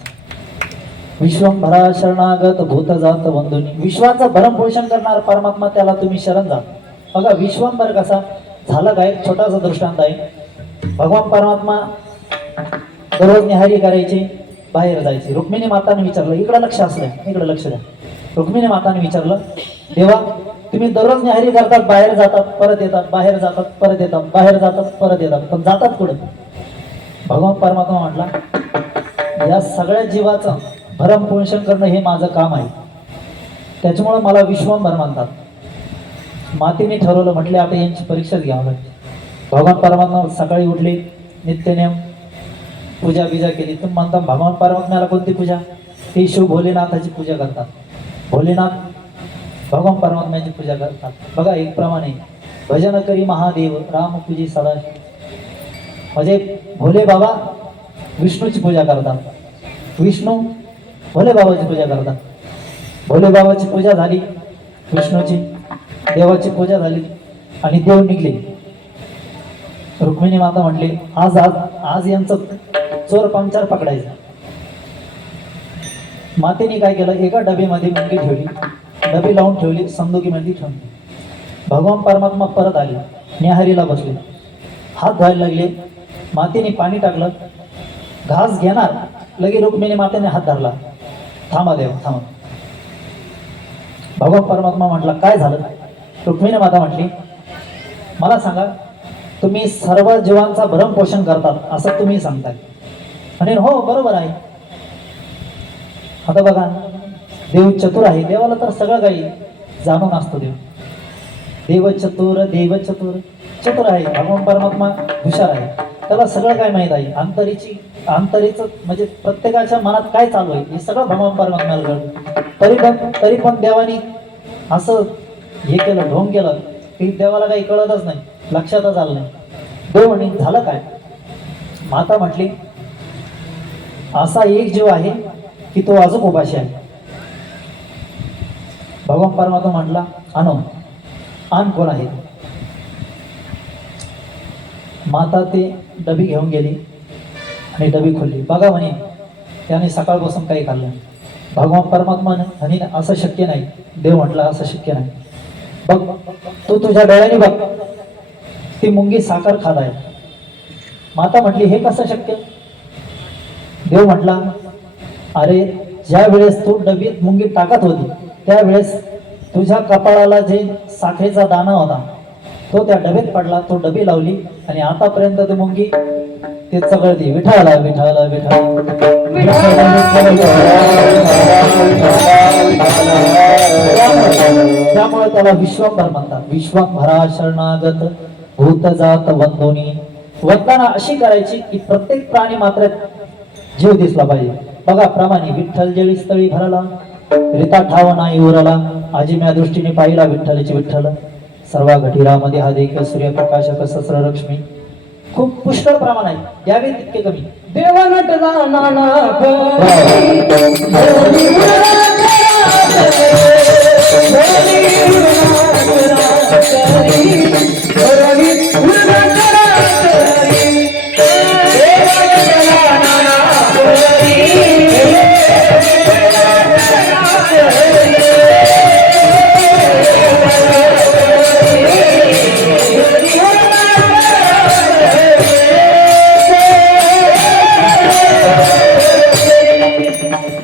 विश्वंभरा शरणागत भूत जात बंधुनी. विश्वाचं भरण पोषण करणार परमात्मा त्याला तुम्ही शरण जा. बघा विश्वंभर कसा झाला काय छोटासा दृष्टांत आहे. भगवान परमात्मा दररोज निहारी करायचे बाहेर जायचे. रुक्मिणी माताने विचारलं इकडं लक्ष असलं इकडं लक्ष द्या. रुक्मिणी माताने विचारलं देवा तुम्ही दररोज निहारी करतात बाहेर जातात परत येतात बाहेर जातात परत येतात बाहेर जातात परत येतात पण जातात पुढे. भगवान परमात्मा म्हटला या सगळ्या जीवाचं भरण पोषण करणं हे माझं काम आहे. त्याच्यामुळं मला विश्वंभर म्हणतात. मातेने ठरवलं म्हटले आता यांची परीक्षाच घ्यावं लागते. भगवान परमात्मा सकाळी उठले नित्यनेम पूजा बिजा केली. तुम्ही म्हणता भगवान परमात्म्याला कोणती पूजा, ते शिव भोलेनाथाची पूजा करतात. भोलेनाथ भगवान परमात्म्याची पूजा करतात. बघा एक प्रमाणे भजन करी महादेव राम पूजी सदा म्हणजे भोले बाबा विष्णूची पूजा करतात. विष्णू भोले बाबाची पूजा करतात. भोले बाबाची पूजा झाली विष्णूची देवाची पूजा झाली आणि देव निघले. रुक्मिणी माता म्हटले आज आज आज यांचं चोर पांचार पकडायचं. मातेने काय केलं एका डबेमध्ये मुंगी ठेवली, डबी लावून ठेवली, संदुकीमध्ये ठेवली. भगवान परमात्मा परत आले न्याहारीला बसले हात धुवायला लागले. मातेने पाणी टाकलं घास घेणार लगे रुक्मिणी मातेने हात धरला. थांबा देव थांबा. भगवान परमात्मा म्हटला काय झालं. रुक्मिणी माता म्हटली मला सांगा तुम्ही सर्व जीवांचा भरण पोषण करतात असं तुम्ही सांगताय. आणि हो बरोबर आहे. आता बघा देव चतुर आहे. देवाला तर सगळं काही जाणून असतं. देव चतुर देव चतुर चतुर आहे. भगवान परमात्मा हुशार आहे. त्याला सगळं काय माहीत आहे. अंतरीचं म्हणजे प्रत्येकाच्या मनात काय चालू आहे हे सगळं भगवान परमात्म्याला कळतं. तरी पण देवानी असं हे केलं ढोंग केलं की देवाला काही कळतच नाही लक्षातच आलं नाही. देव म्हणे झालं काय. माता म्हटली असा एक जीव आहे की तो अजून उपाशी आहे. भगवान परमात्मा म्हटला आण कोण आहे. माता ते डबी घेऊन गेली आणि डबी खोलली. बघा म्हणे त्याने सकाळपासून काही खाल्लं. भगवान परमात्मा म्हणे असं शक्य नाही. देव म्हटला असं शक्य नाही. बघ तू तुझ्या डोळ्याने बघ ती मुंगी साखर खात आहे. माता म्हटली हे कसं शक्य. देव म्हटला अरे ज्या वेळेस तू डबीत मुंगी टाकत होती त्यावेळेस तुझ्या कपाळाला जे साखरेचा दाणा होता तो त्या डबेत पडला. तो डबी लावली आणि आतापर्यंत ती मुंगी ते चगळती. विठाला विठाला विठाला त्यामुळे त्याला विश्वंभर म्हणतात. विश्वंभरा शरणागत भूत जात वंदोनी. वंदना अशी करायची की प्रत्येक प्राणी मात्र जीव दिसला पाहिजे. बघा प्रमाणे विठ्ठल जेळी स्थळी भरला रिता ठाव नाही उरला. आजिम्या दृष्टीने पाहिला विठ्ठलची विठ्ठल. सर्व घटिरामध्ये हा देखील सूर्यप्रकाशक सहस्र लक्ष्मी. खूप पुष्कळ प्रमाण आहे, द्यावे तितके कमी. देव नटला नाना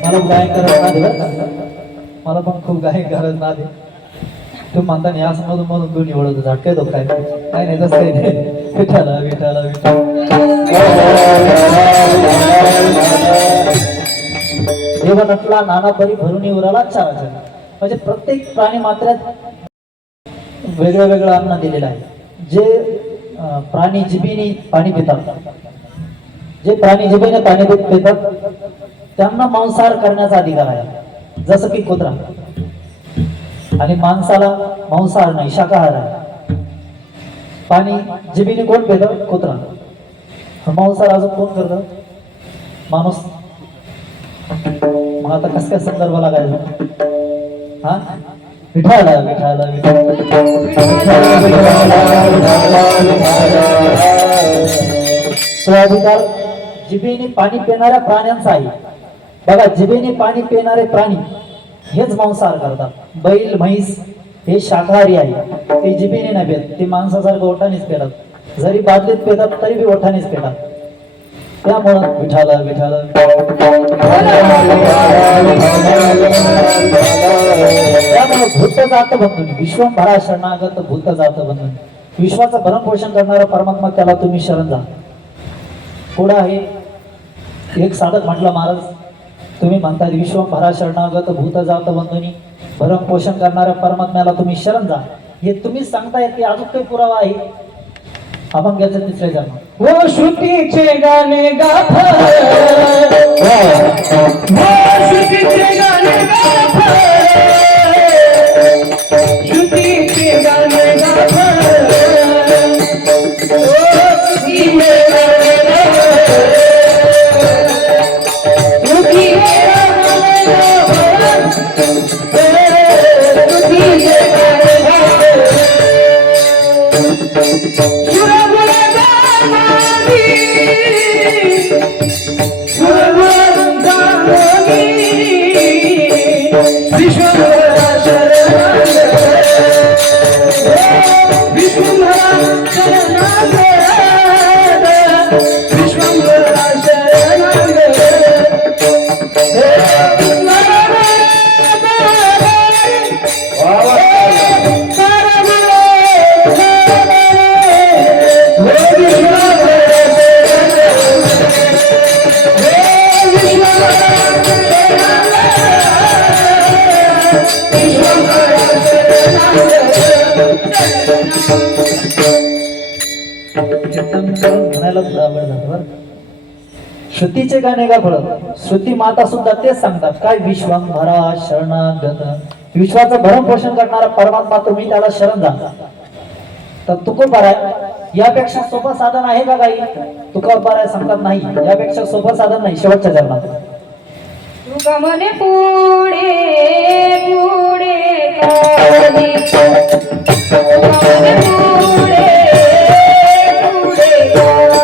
मला गायन करत ना दे, मला पण खूप गायन करत ना दे. तुम्ही म्हणता नाही असं मधून मधून दोन्ही ओळख झटके तो काय काय नाही तसं काही नाही. विठाला विठाला विठाला. देव नटला नाना परी भरून उराला चाराचा. म्हणजे प्रत्येक प्राणी मात्रात वेगळं वेगळं अन्न दिलेलं आहे. जे प्राणी जिभेने पाणी पितात, जे प्राणी जिभेने पाणी पितात त्यांना मांसाहार करण्याचा अधिकार आहे, जसं की कुत्रा. आणि माणसाला मांसाहार नाही, शाकाहार आहे. पाणी जिभेने कोण पितं? कुत्रा. मांसाहार अजून कोण करतं? माणूस. मग आता कस काय संदर्भ लागायचा? हा विठाला विठाला तो अधिकार जिभेने पाणी पिणाऱ्या प्राण्यांचा आहे. बघा जिभेने पाणी पिणारे प्राणी हेच मांसाहार करतात. बैल म्हैस हे शाकाहारी आहे, ते जिभेने नाही पित, ते माणसासारखं ओठानेच पितात. जरी बादलीत पितात तरी बी ओठानेच पितात. त्यामुळं विठाला विठाला. त्यामुळे भूत जात बंधून विश्वंभरा शरणागत भूत जात बंधून. विश्वाचं भरण पोषण करणारा परमात्मा त्याला तुम्ही शरण जा. पुढं आहे एक साधक म्हटलं महाराज, तुम्ही म्हणतात विश्वंभरा शरणागत भूत जात बंधुनी, भरण पोषण करणाऱ्या परमात्म्याला तुम्ही शरण जा. हे तुम्हीच सांगताय की अजून काही पुरावा आहे? आपण घ्यायचं तिसरे जन्म. हो श्रुतीचे गाणे गाथा, श्रुतीचे गाणे गाथा, श्रुतीचे गाणे गाथा, श्रुतीचे गाणे का फळ. श्रुती माता सुद्धा तेच सांगतात काय, विश्वंभरा शरणागत. विश्वाचं भरण पोषण करणारा परमात्मा तुम्ही त्याला शरण जा. तर तुकोबाराय यापेक्षा सोपं साधन आहे का काही? तुकोबाराय सांगतात नाही, यापेक्षा सोपं साधन नाही. शेवटच्या चरणात तुका म्हणे पुढे पुढे काढी, तुका म्हणे पुढे पुढे काढी.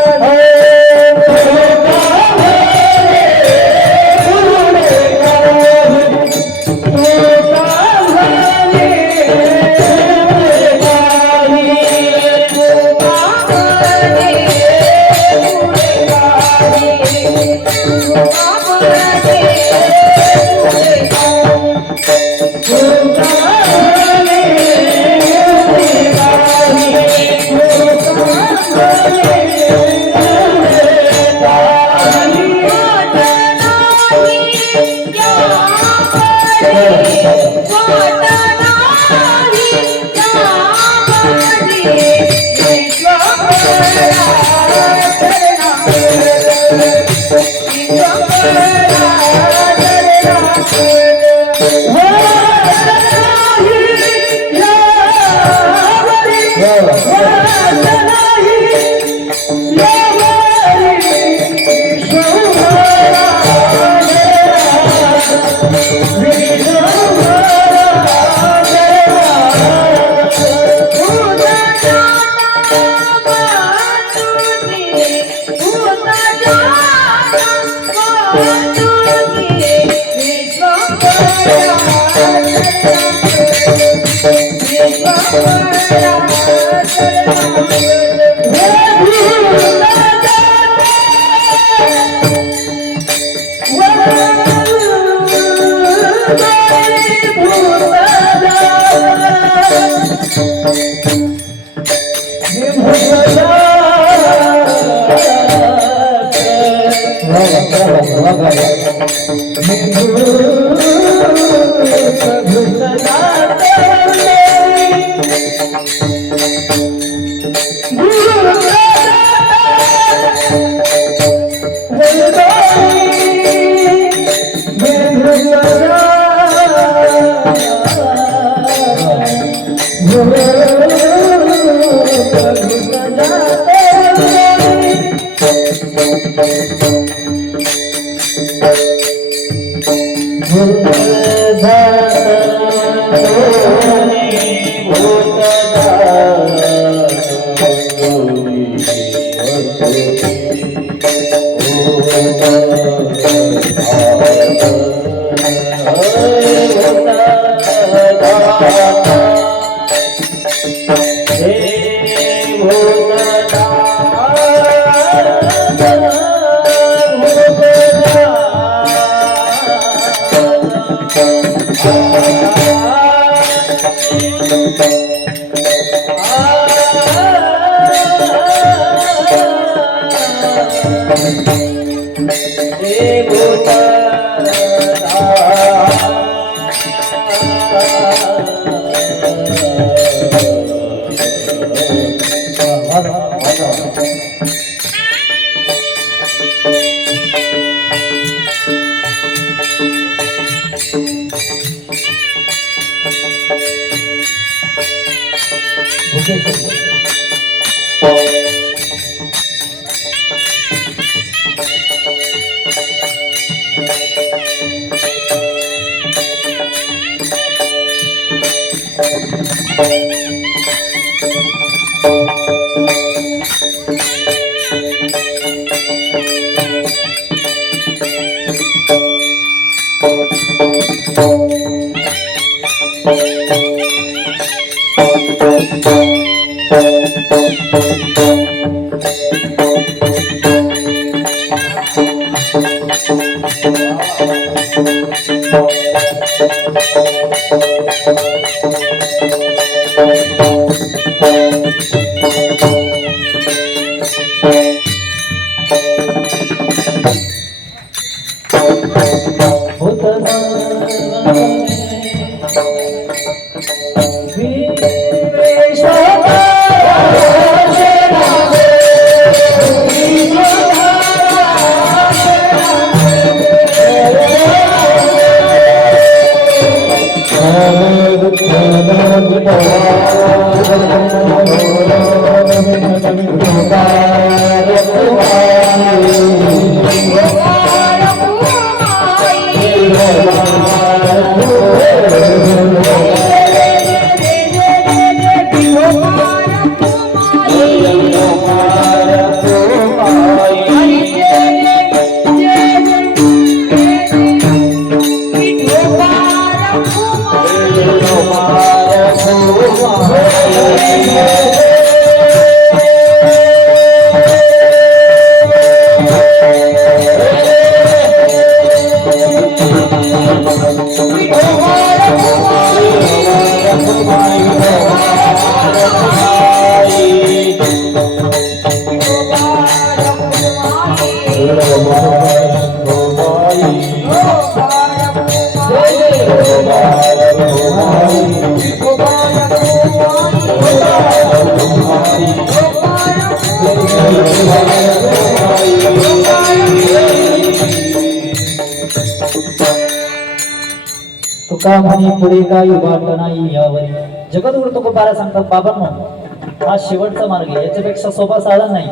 तुका म्हणे पुढे काही वाट नाही यावरी. जगद्गुरु तुकोबारा सांगतात, बाबांनो हा शेवटचा मार्ग आहे, याच्यापेक्षा सोपा साधन नाही.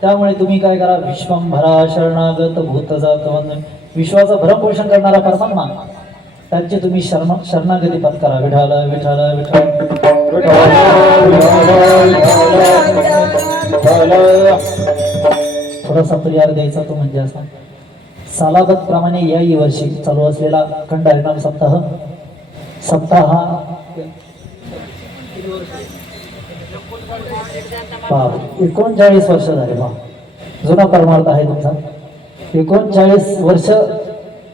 त्यामुळे तुम्ही काय करा, विश्वंभरा शरणागत भूत जात वंदन, विश्वाचं भरणपोषण करणारा परमात्मा त्यांचे तुम्ही शरणागती पत्करा. विठाल विठाल विठाल. थोडासा परिहार द्यायचा तो म्हणजे असा, सालागत प्रमाणे याही वर्षी चालू असलेला अखंड हरिनाम सप्ताह हा 39 वर्ष झाले बा. जुना परमार्थ आहे तुमचा. 39 वर्ष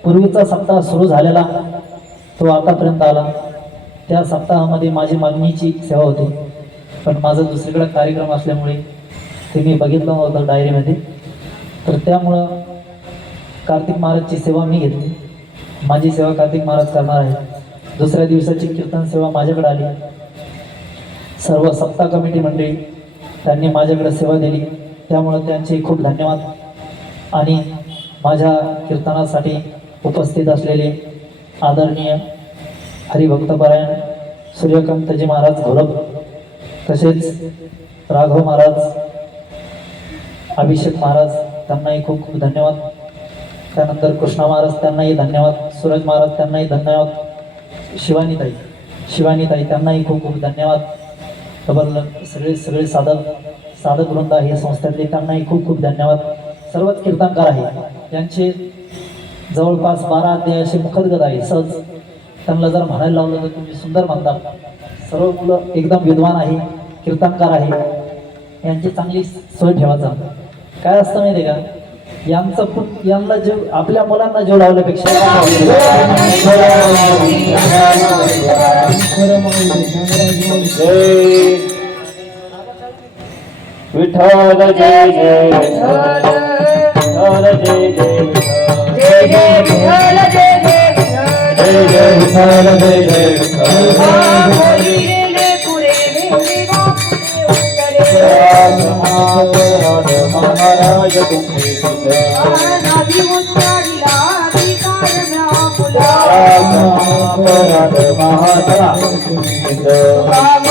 पूर्वीचा सप्ताह सुरू झालेला तो आतापर्यंत आला. त्या सप्ताहामध्ये माझी मागणीची सेवा होती, पण माझा दुसरीकडे कार्यक्रम असल्यामुळे ते मी बघितलं नव्हतं डायरीमध्ये. तर त्यामुळं कार्तिक महाराजची सेवा मी घेतली. माझी सेवा कार्तिक महाराज करणार आहे. दुसऱ्या दिवसाची कीर्तन सेवा माझ्याकडे आली. सर्व सप्ताह कमिटी मंडळी त्यांनी माझ्याकडे सेवा दिली, त्यामुळं त्यांचे खूप धन्यवाद. आणि माझ्या कीर्तनासाठी उपस्थित असलेले आदरणीय हरिभक्तपरायण सूर्यकांतजी महाराज घोलप, तसेच राघव महाराज, अभिषेक महाराज त्यांनाही खूप खूप धन्यवाद. त्यानंतर कृष्णा महाराज त्यांनाही धन्यवाद. सूरज महाराज त्यांनाही धन्यवाद. शिवानीताई त्यांनाही खूप खूप धन्यवाद. डबल सगळे साधक वृंद आहे संस्थेतले, त्यांनाही खूप खूप धन्यवाद. सर्वच कीर्तनकार आहे, त्यांचे जवळपास 12 अध्याय असे मुखदगत आहे. सहज त्यांना जर म्हणायला लावलं तर तुम्ही सुंदर म्हणतात. सर्व मुलं एकदम विद्वान आहे, कीर्तनकार आहे. यांची चांगली सोय ठेवायचा. काय असतं माहिती आहे का, यांना जीव, आपल्या मुलांना जीव लावल्यापेक्षा विठ्ठल जय जय विठ्ठल, जय जय जय जय विठ्ठल, जय जय विठ्ठल, जय जय महाराज तुम्ही महाराज